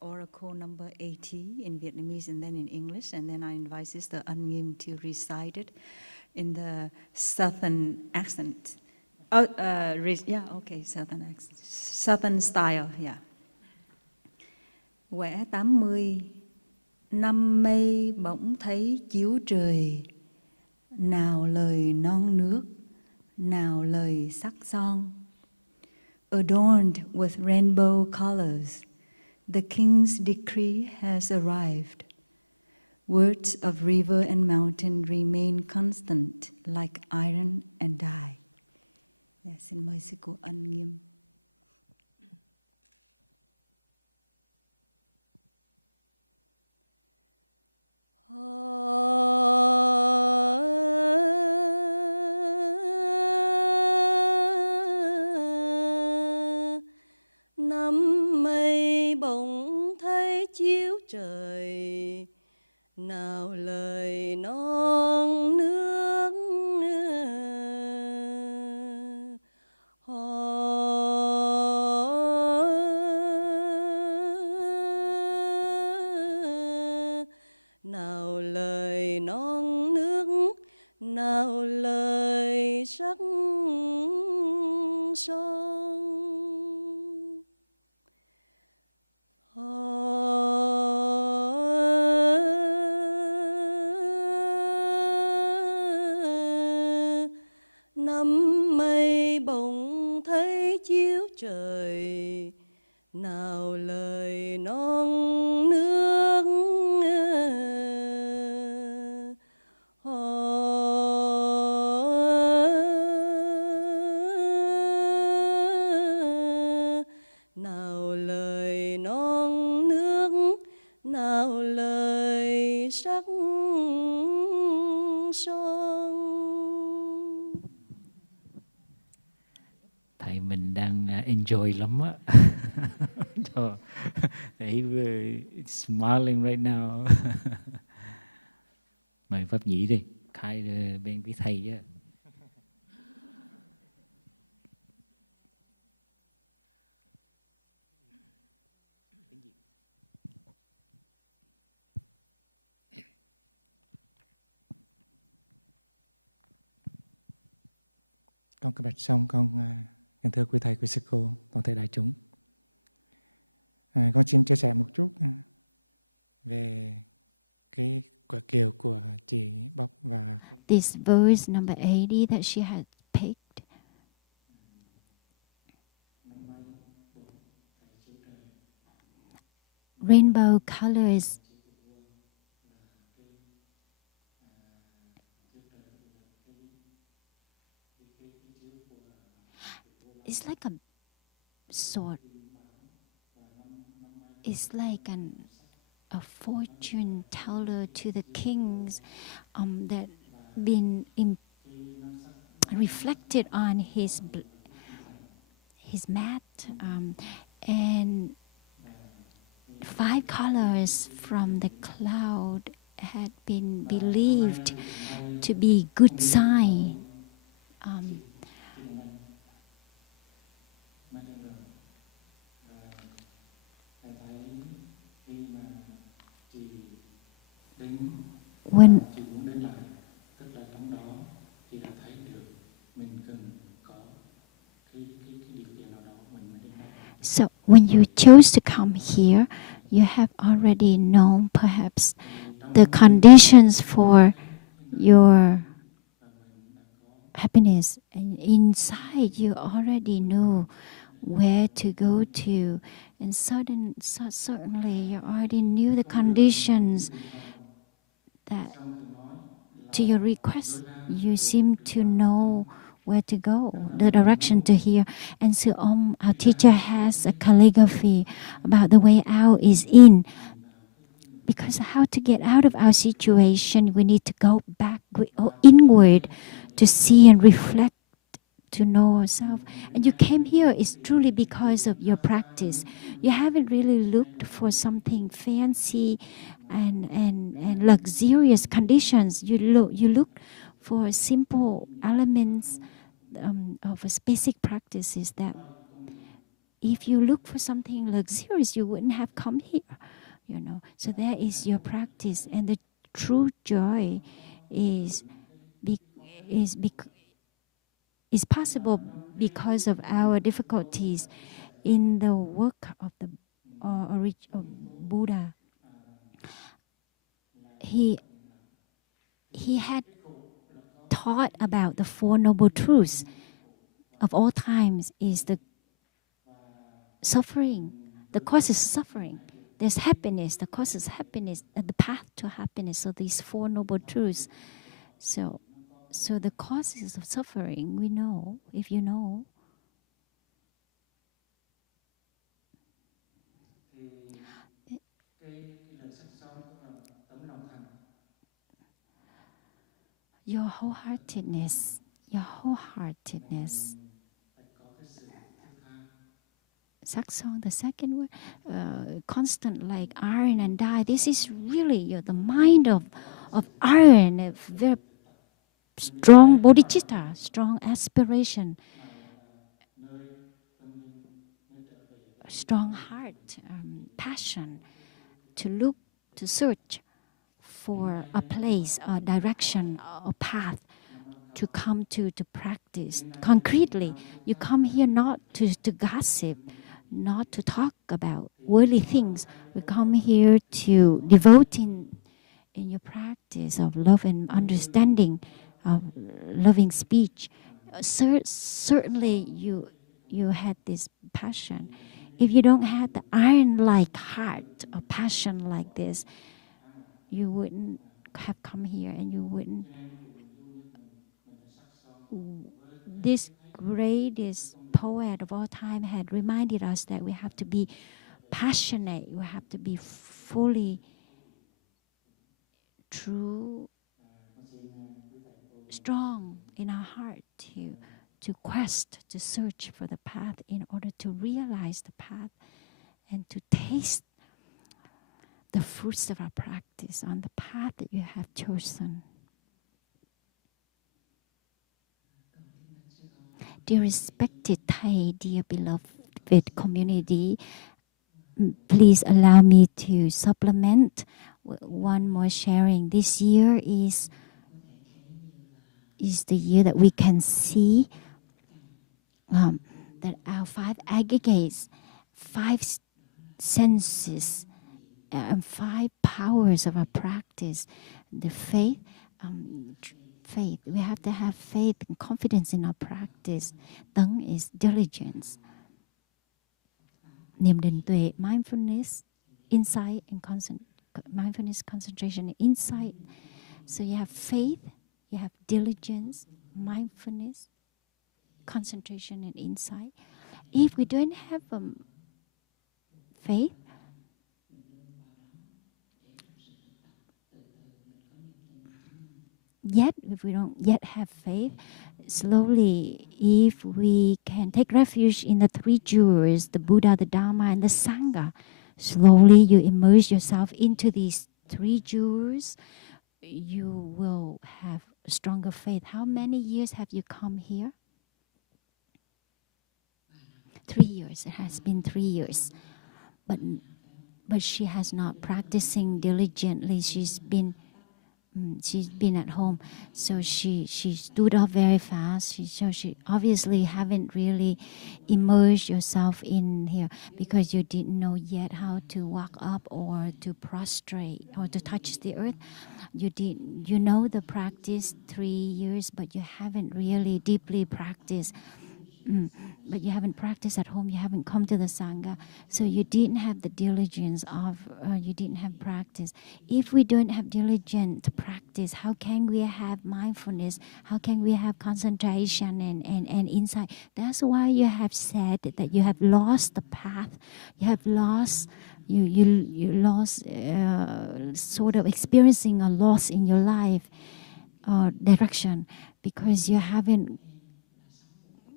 oracle number 80 in Vietnamese and then in English, and then I invite Sister Ân Nghiêm to recite it in the Southern accent. Southern accent, Southern style, yeah. Quẻ 80. Năm mây bỗng thấy chiếu trời, nào lời non nước, nào lời sắc son. Adorned with rainbow colors, the king's decree has arrived. Words of river and mountain remain constant like iron and dye. Yeah, xin mời sư cô Ân Nghiêm. Năm mây bỗng thấy chiếu trời, nào lời non nước, nào lời non nước, nào lời sắc son. Năm mây bỗng thấy chiếu trời, nào lời non nước, nào lời non nước, nào lời sắc son. Thầy mình đang enjoy lắm á. Thầy smiling right now. Mời pháp nhĩ đi, khai bên với thầy chứ. Con cái bạch xong con Kính thưa quý thầy, quý sư cô, toàn thể đại chúng. Con xin chia sẻ một chút về cái quả kiều của chị Bóc và this verse number 80 that she had picked. Rainbow colors. It's like a sword. It's like a fortune teller to the kings that been reflected on his mat, and 5 colors from the cloud had been believed to be good sign. When so when you chose to come here, you have already known perhaps the conditions for your happiness, and inside you already knew where to go to, and certainly you already knew the conditions that to your request. You seem to know where to go, the direction to hear. And so our teacher has a calligraphy about the way out is in. Because how to get out of our situation, we need to go back inward to see and reflect, to know ourselves. And you came here is truly because of your practice. You haven't really looked for something fancy and luxurious conditions. You look for simple elements of a basic practices that if you look for something luxurious, you wouldn't have come here. You know, so there is your practice, and the true joy is possible because of our difficulties in the work of the of Buddha. He had taught about the 4 noble truths of all times. Is the suffering, the cause is suffering. There's happiness, the cause is happiness, and the path to happiness. So these 4 noble truths. So the causes of suffering, we know, if you know. Your wholeheartedness. Saksong, the second word, constant like iron and dye. This is really the mind of iron, a very strong bodhicitta, strong aspiration, strong heart, passion to look, to search for a place, a direction, a path to come to practice. Concretely, you come here not to gossip, not to talk about worldly things. We come here to devote in your practice of love and understanding, of loving speech. Certainly you had this passion. If you don't have the iron-like heart or passion like this, you wouldn't have come here, and you wouldn't. This greatest poet of all time had reminded us that we have to be passionate, we have to be fully true, strong in our heart to quest, to search for the path in order to realize the path and to taste the fruits of our practice on the path that you have chosen. Dear respected Thai, dear beloved community, please allow me to supplement one more sharing. This year is the year that we can see that our 5 aggregates, 5 senses, and 5 powers of our practice. The faith, faith. We have to have faith and confidence in our practice. Tấn is diligence. Niệm định tuệ, mindfulness, insight, and mindfulness, concentration, and insight. So you have faith, you have diligence, mindfulness, concentration, and insight. If we don't have faith, yet if we don't yet have faith, slowly, if we can take refuge in the 3 jewels, the Buddha, the Dharma, and the Sangha, slowly you immerse yourself into these 3 jewels, you will have stronger faith. How many years have you come here? 3 years. It has been 3 years. But she has not practicing diligently. She's been at home, so she stood up very fast. She obviously haven't really immersed yourself in here because you didn't know yet how to walk up or to prostrate or to touch the earth. You know the practice 3 years, but you haven't really deeply practiced. But you haven't practiced at home, you haven't come to the Sangha, so you didn't have the diligence of, you didn't have practice. If we don't have diligent practice, how can we have mindfulness? How can we have concentration and insight? That's why you have said that you have lost the path. You have lost, you lost sort of experiencing a loss in your life or direction because you haven't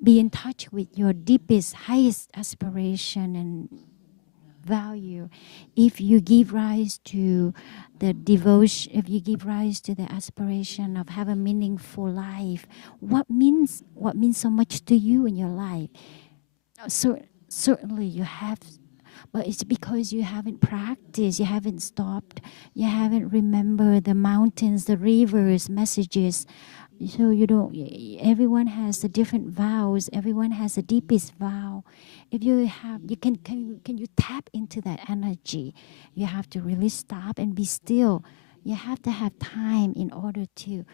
be in touch with your deepest, highest aspiration and value. If you give rise to the devotion, if you give rise to the aspiration of have a meaningful life, what means so much to you in your life? Certainly you have, but it's because you haven't practiced, you haven't stopped, you haven't remembered the mountains, the rivers, messages. So you don't. Everyone has the different vows. Everyone has the deepest vow. If you have, you can you tap into that energy? You have to really stop and be still. You have to have time in order to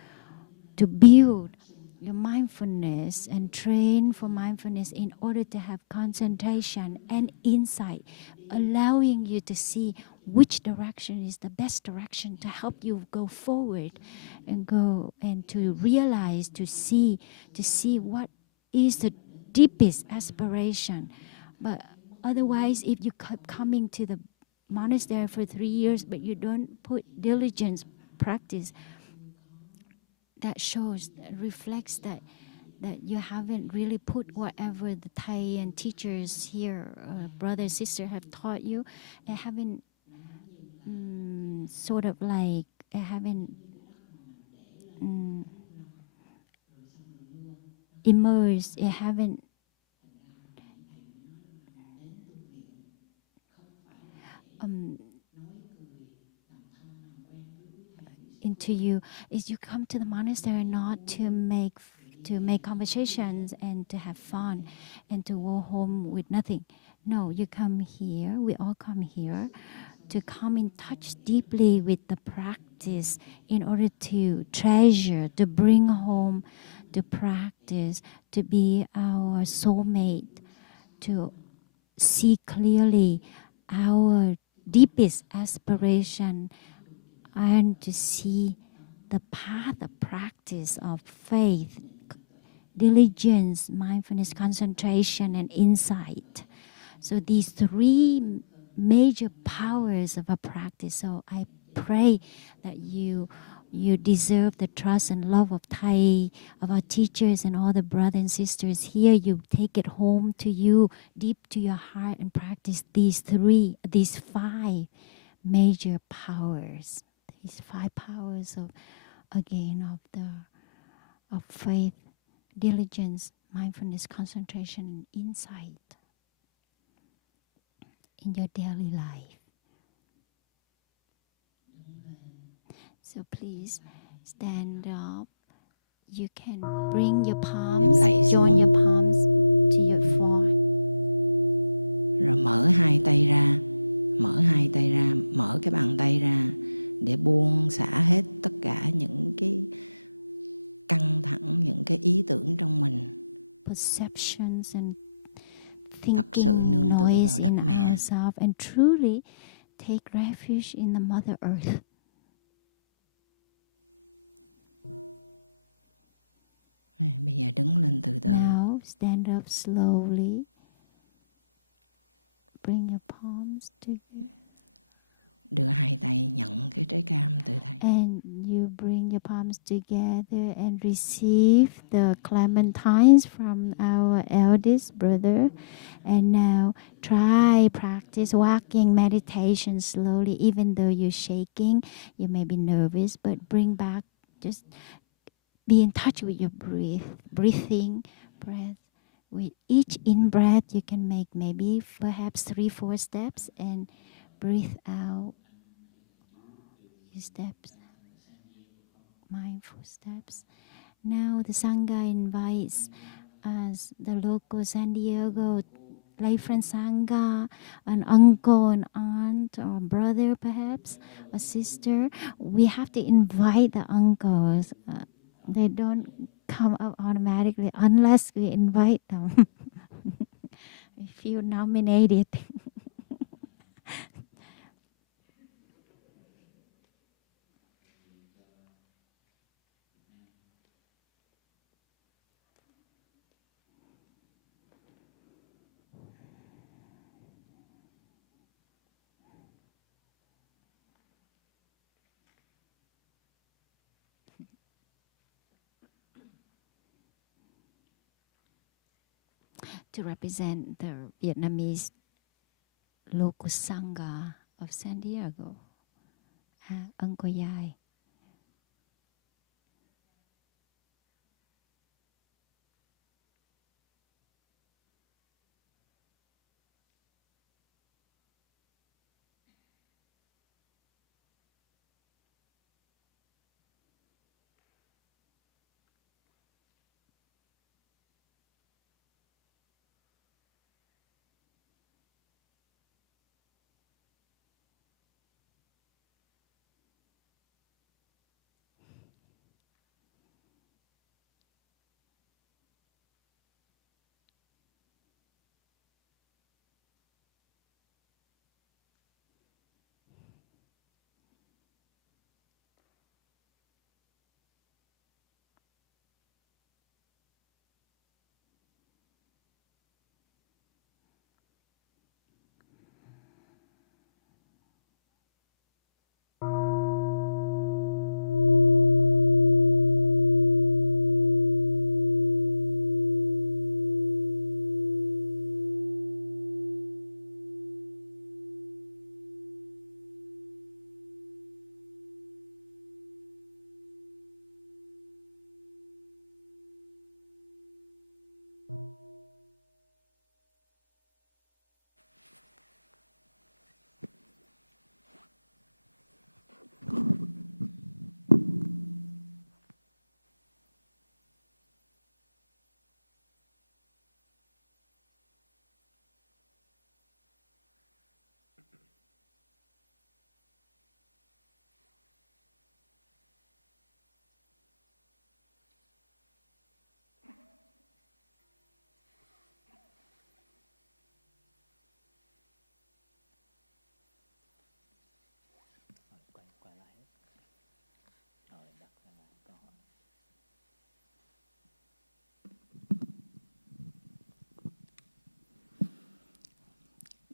build your mindfulness and train for mindfulness in order to have concentration and insight, allowing you to see which direction is the best direction to help you go forward and go and to realize, to see what is the deepest aspiration. But otherwise, if you keep coming to the monastery for 3 years but you don't put diligence practice, that shows, reflects that you haven't really put whatever the Thai and teachers here, brothers, sisters have taught you, and haven't sort of like, haven't immersed, haven't into you. Is you come to the monastery not to make conversations and to have fun and to go home with nothing. No, you come here, we all come here to come in touch deeply with the practice in order to treasure, to bring home, to practice, to be our soulmate, to see clearly our deepest aspiration, and to see the path of practice of faith, diligence, mindfulness, concentration, and insight. So these 3 major powers of a practice. So I pray that you deserve the trust and love of Thai, of our teachers and all the brothers and sisters here. You take it home to you, deep to your heart, and practice these 5 major powers. These 5 powers of faith, diligence, mindfulness, concentration, and insight in your daily life. So please stand up. You can bring your palms, join your palms to your forehead. mở hai tay ra, mở cái bàn tay ra để buông xả hết tất cả những cái căng thẳng, những cái ý tưởng trong mình. Perceptions and Thật sự thinking nương tựa noise vào in đất mẹ. ourselves and truly take refuge in the Mother Earth. Bây giờ đứng lên từ từ. Now stand up slowly. Bring your palms together. Đưa hai tay nhận cái trái cam từ thầy. And you bring your palms together and receive the clementines from our eldest brother. And now try practice walking meditation slowly. Even though you're shaking, you may be nervous, but bring back, just be in touch with your breath. With each in-breath, you can make maybe perhaps 3-4 steps, and breathe out steps, mindful steps. Now the sangha invites us, the local San Diego lay friend sangha, an uncle, an aunt, or brother perhaps, a sister. We have to invite the uncles. They don't come up automatically unless we invite them. We feel nominated. To represent the Vietnamese local sangha of San Diego, Uncle Yai.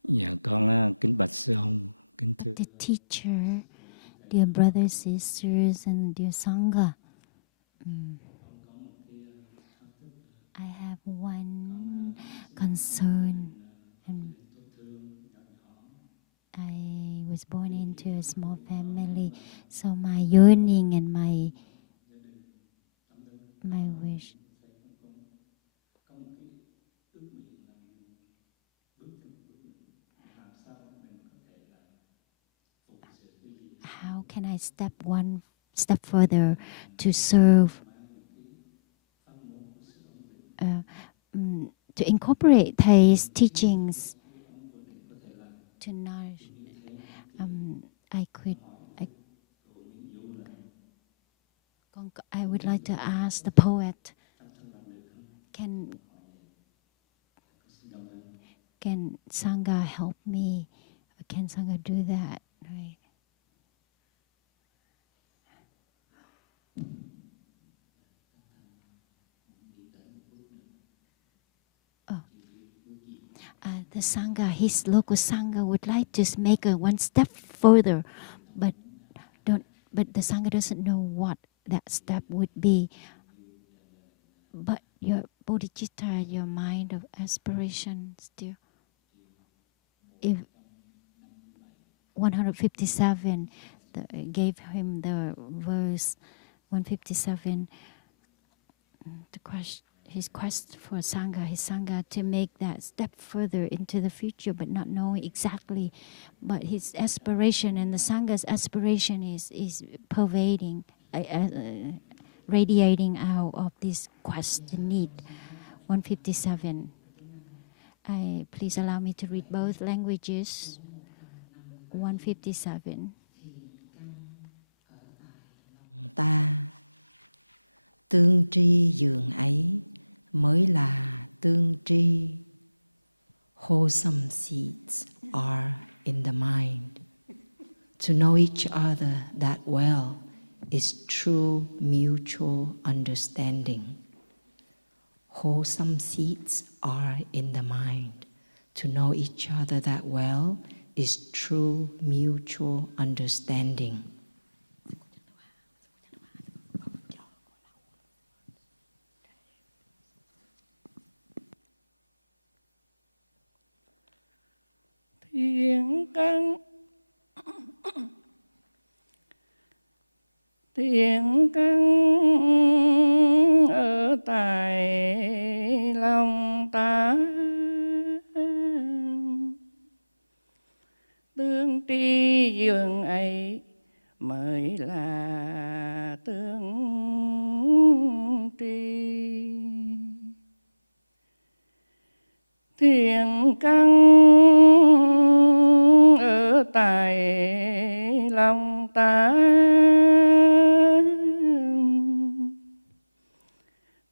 Dạ con kính bạch sư ông, kính thưa the teacher, dear brothers, sisters, and dear sangha. I have one concern, and I was born into a small family, so my yearning and my wish. How can I step one step further to serve, to incorporate Thay's teachings to nourish. I would like to ask the poet, can Sangha help me? Can Sangha do that? Right. The Sangha, his local Sangha would like to make one step further, but the Sangha doesn't know what that step would be. But your bodhicitta, your mind of aspiration still. If 157 gave him the verse 157, the question, his quest for Sangha, his Sangha to make that step further into the future, but not knowing exactly. But his aspiration and the Sangha's aspiration is pervading, radiating out of this quest, the need. 157. Please allow me to read both languages. 157. Ta tương tri dường ấy mới là tương tri. Wholesome seeds are in the mind. To know each other that well is true mutual understanding. Wholesome seeds are in the mind. To know each other that well is true mutual understanding. Thiện căn ở tại lòng ta, tương tri dường ấy mới là tương tri. Thiện căn ở tại lòng ta,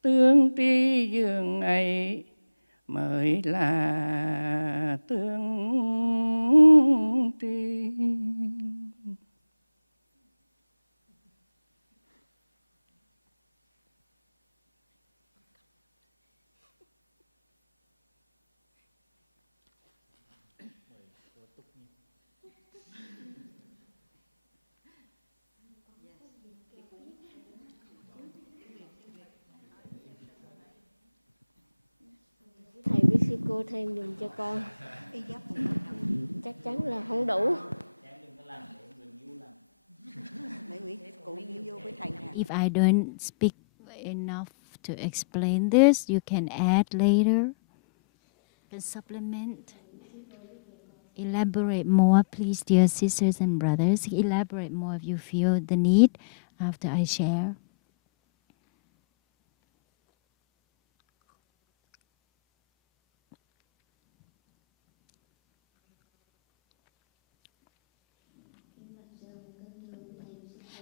tương tri dường ấy mới là tương tri. Thầy với sư cô thêm dùm cho con. Chắc chắn là không đủ. If I don't speak enough to explain this, you can add later. Can supplement. Elaborate more, please, dear sisters and brothers. Elaborate more if you feel the need after I share.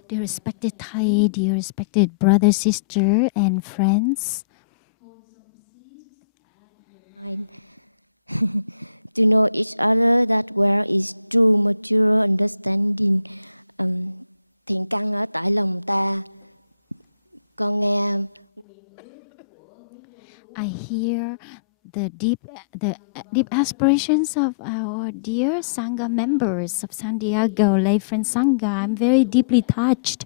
Dear respected Thai, dear respected brother, sister, and friends. To know each other that well is true mature understanding. Thiện căn ở tại lòng ta. Con nghe. I hear the deep aspirations of our dear Sangha members of San Diego, lay friend Sangha. I'm very deeply touched.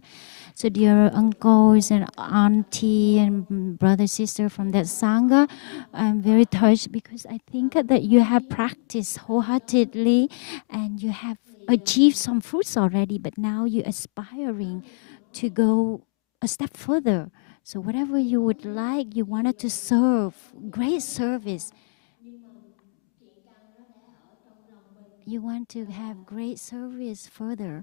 So dear uncles and auntie and brother, sister from that Sangha, I'm very touched because I think that you have practiced wholeheartedly and you have achieved some fruits already, but now you're aspiring to go a step further. So whatever you would like, you wanted to serve, great service. You want to have great service further.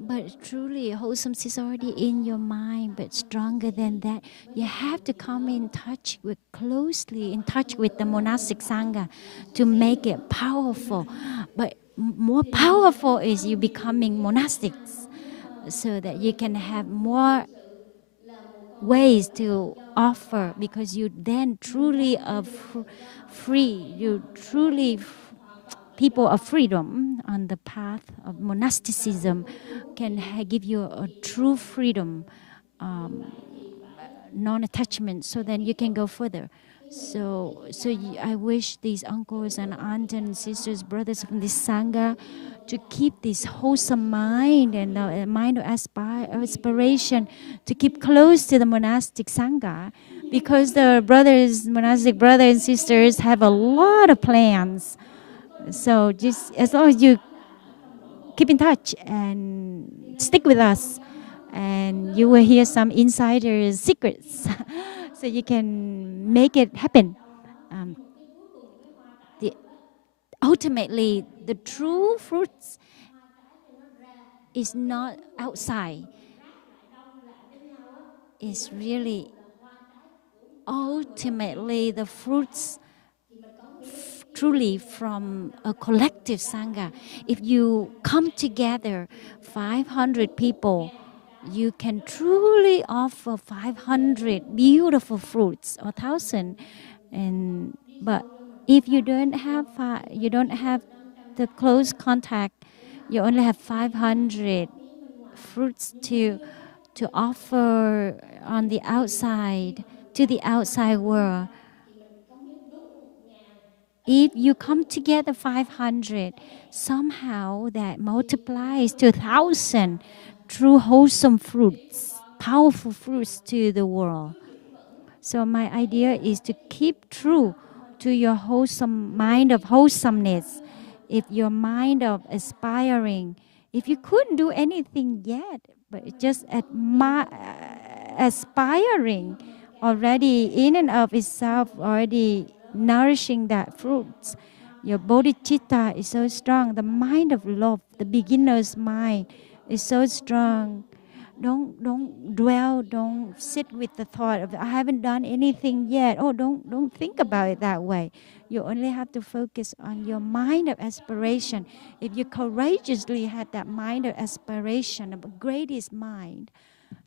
But truly, wholesomeness is already in your mind, but stronger than that. You have to come in touch with, closely in touch with the monastic sangha to make it powerful. But more powerful is you becoming monastics, so that you can have more ways to offer, because you then truly are free. You truly people of freedom on the path of monasticism can give you a true freedom, non-attachment, so then you can go further. So I wish these uncles and aunts and sisters, brothers from this sangha, to keep this wholesome mind and mind of aspiration, to keep close to the monastic sangha, because the monastic brothers and sisters have a lot of plans. So just as long as you keep in touch and stick with us, and you will hear some insider secrets, so you can make it happen. Ultimately, the true fruits is not outside. It's really ultimately the fruits truly from a collective sangha. If you come together, 500 people, you can truly offer 500 beautiful fruits, or 1,000. But if you don't have the close contact, you only have 500 fruits to offer on the outside, to the outside world. If you come together 500, somehow that multiplies to 1,000 true wholesome fruits, powerful fruits to the world. So my idea is to keep true to your wholesome mind of wholesomeness. If your mind of aspiring, if you couldn't do anything yet, but just aspiring already in and of itself, already nourishing that fruits. Your bodhicitta is so strong. The mind of love, the beginner's mind, is so strong. Don't dwell. Don't sit with the thought of I haven't done anything yet. Oh, don't think about it that way. You only have to focus on your mind of aspiration. If you courageously had that mind of aspiration, the greatest mind,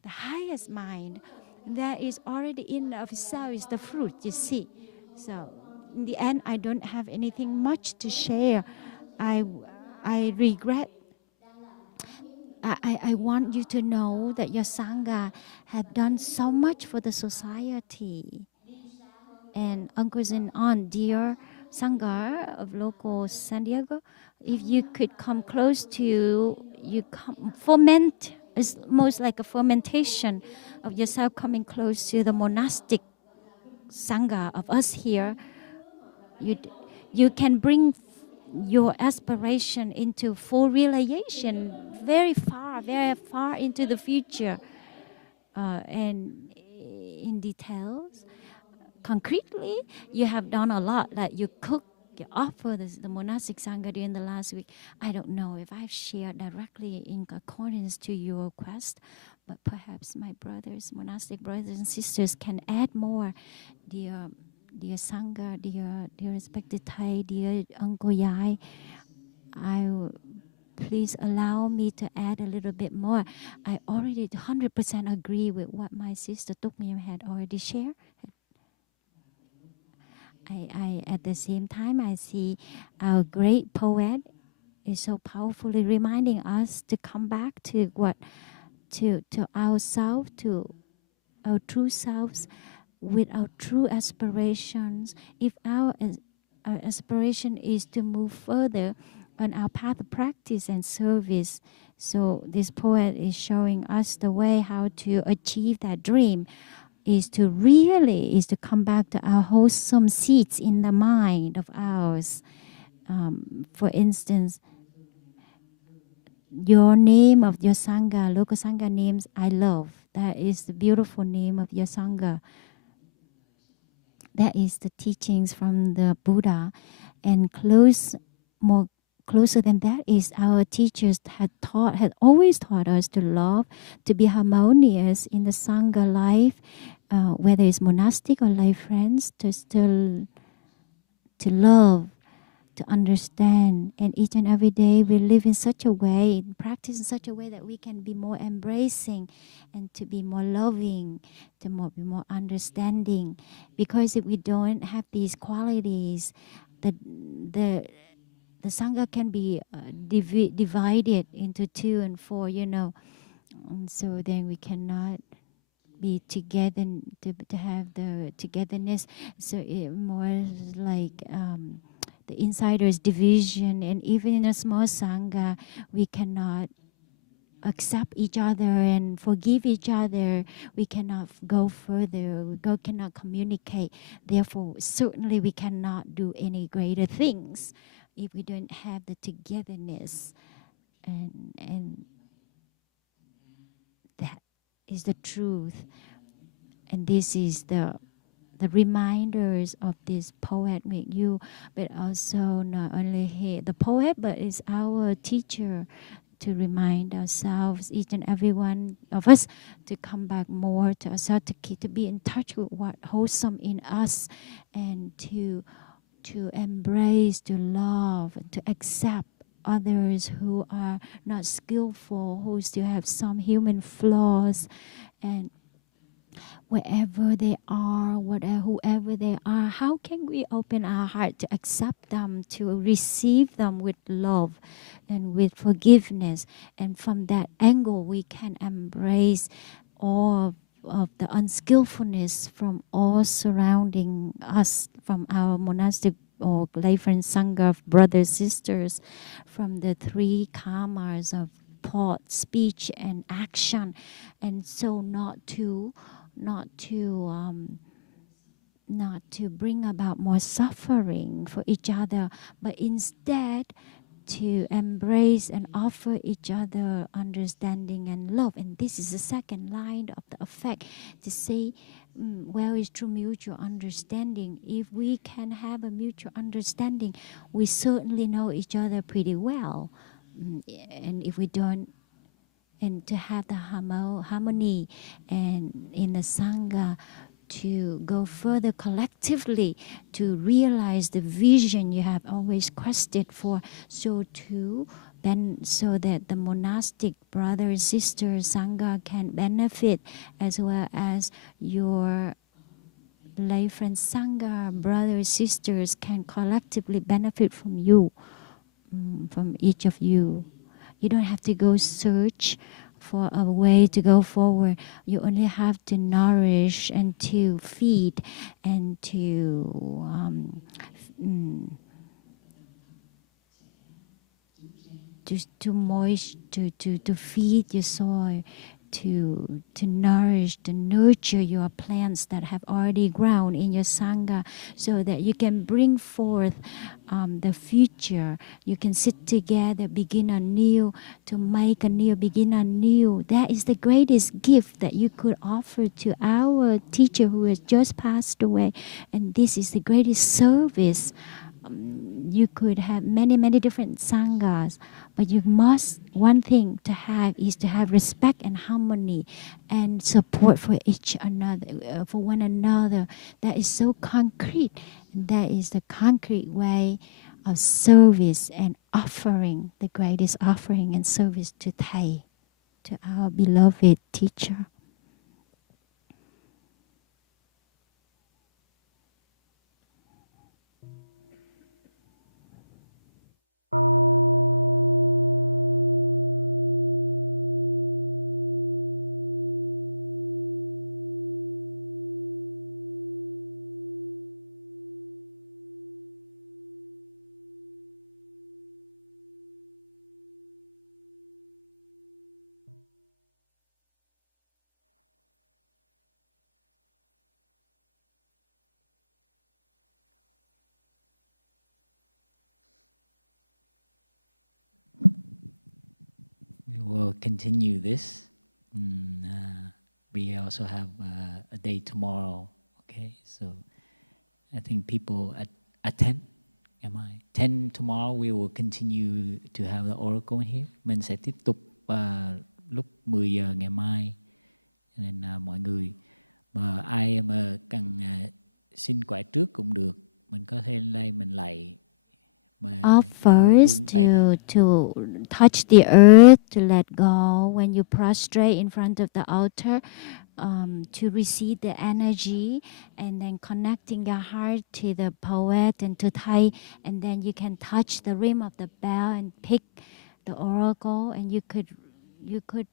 the highest mind, that is already in of itself is the fruit. You see. So in the end, I don't have anything much to share. I regret. I want you to know that your sangha have done so much for the society. And uncles and aunts, dear sangha of local San Diego, if you could come close to, foment. It's most like a fermentation of yourself coming close to the monastic sangha of us here. You can bring your aspiration into full realization very far into the future. And in details, concretely, you have done a lot. Like you cook, you offer the monastic sangha during the last week. I don't know if I've shared directly in accordance to your request, but perhaps my monastic brothers and sisters can add more. Dear sangha, dear respected Thai, dear Uncle Yai, please allow me to add a little bit more. I already 100% agree with what my sister Tukmyam had already shared. I at the same time, I see our great poet is so powerfully reminding us to come back to ourselves, to our true selves, with our true aspirations. If our aspiration is to move further on our path of practice and service, so this poet is showing us the way how to achieve that dream, is to come back to our wholesome seats in the mind of ours. For instance, your name of your sangha, local sangha names, I love. That is the beautiful name of your sangha. That is the teachings from the Buddha. And more closer than that is our teachers had always taught us to love, to be harmonious in the sangha life, whether it's monastic or lay friends, to love, to understand. And each and every day we live in such a way, practice in such a way that we can be more embracing and to be more loving, to be more understanding. Because if we don't have these qualities, the sangha can be divided into 2 and 4, and so then we cannot be together, to have the togetherness. So it more like the insiders division, and even in a small sangha we cannot accept each other and forgive each other. We cannot go further, cannot communicate. Therefore certainly we cannot do any greater things if we don't have the togetherness, and that is the truth. And this is the reminders of this poet Boi Kieu, but also not only the poet, but it's our teacher, to remind ourselves, each and every one of us, to come back more to ourselves, to be in touch with what wholesome in us, and to embrace, to love, to accept others who are not skillful, who still have some human flaws, and wherever they are, whoever they are, how can we open our heart to accept them, to receive them with love and with forgiveness? And from that angle, we can embrace all of the unskillfulness from all surrounding us, from our monastic or lay friend sangha of brothers, sisters, from the 3 karmas of thought, speech, and action, and so not to bring about more suffering for each other, but instead to embrace and offer each other understanding and love. And this is the second line of the effect, to say, where is true mutual understanding? If we can have a mutual understanding, we certainly know each other pretty well. And if we don't, and to have the harmony and in the sangha, to go further collectively, to realize the vision you have always quested for, so that the monastic brothers, sisters, sangha can benefit, as well as your lay friend sangha, brothers, sisters can collectively benefit from you, from each of you. You don't have to go search for a way to go forward. You only have to nourish and to feed and to feed your soil, to nourish, to nurture your plants that have already grown in your sangha, so that you can bring forth the future. You can sit together, begin anew, to make anew, begin anew. That is the greatest gift that you could offer to our teacher who has just passed away. And this is the greatest service. You could have many, many different sanghas, but one thing to have is to have respect and harmony and support for each another, for one another. That is so concrete. And that is the concrete way of service and offering, the greatest offering and service to Thầy, to our beloved teacher. We will continue this. We also have a day tomorrow. Okay, so I think people attend ngày mai 10 tomorrow we will continue to have the oracle here. Mình sẽ tiếp tục lúc 10 giờ ngày mai. Cho nên mọi người mà ai mà cần xin quẻ trước cũng được. Mình có thể lên đây mình lạy. Off first to touch the earth, to let go. When you prostrate in front of the altar, to receive the energy, and then connecting your heart to the poet and to Thai, and then you can touch the rim of the bell and pick the oracle, and you could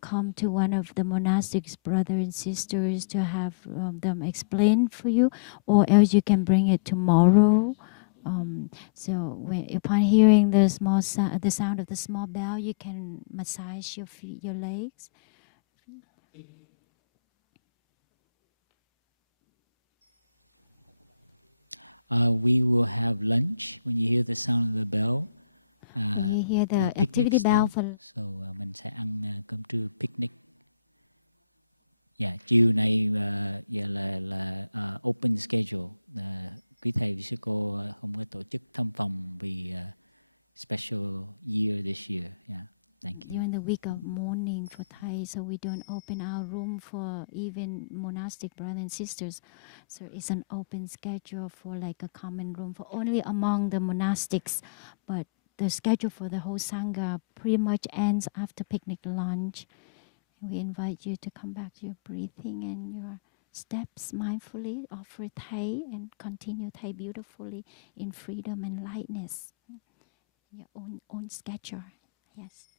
come to one of the monastics brothers and sisters to have them explain for you, or else you can bring it tomorrow. So upon hearing the the sound of the small bell, you can massage your feet, your legs. We will have lunch when you hear the sound of the bell. When you hear the activity bell for... So mình sẽ ăn cơm trưa picnic. Chiều này giờ là open schedule. Quý thầy và sư cô không có tổ chức thăm phòng vì special year this year. Thank you. During the week of mourning for Thai, so we don't open our room for even monastic brothers and sisters. So it's an open schedule for like a common room for only among the monastics. But the schedule for the whole sangha pretty much ends after picnic lunch. We invite you to come back to your breathing and your steps mindfully, offer Thai and continue Thai beautifully in freedom and lightness. Your own schedule. Yes.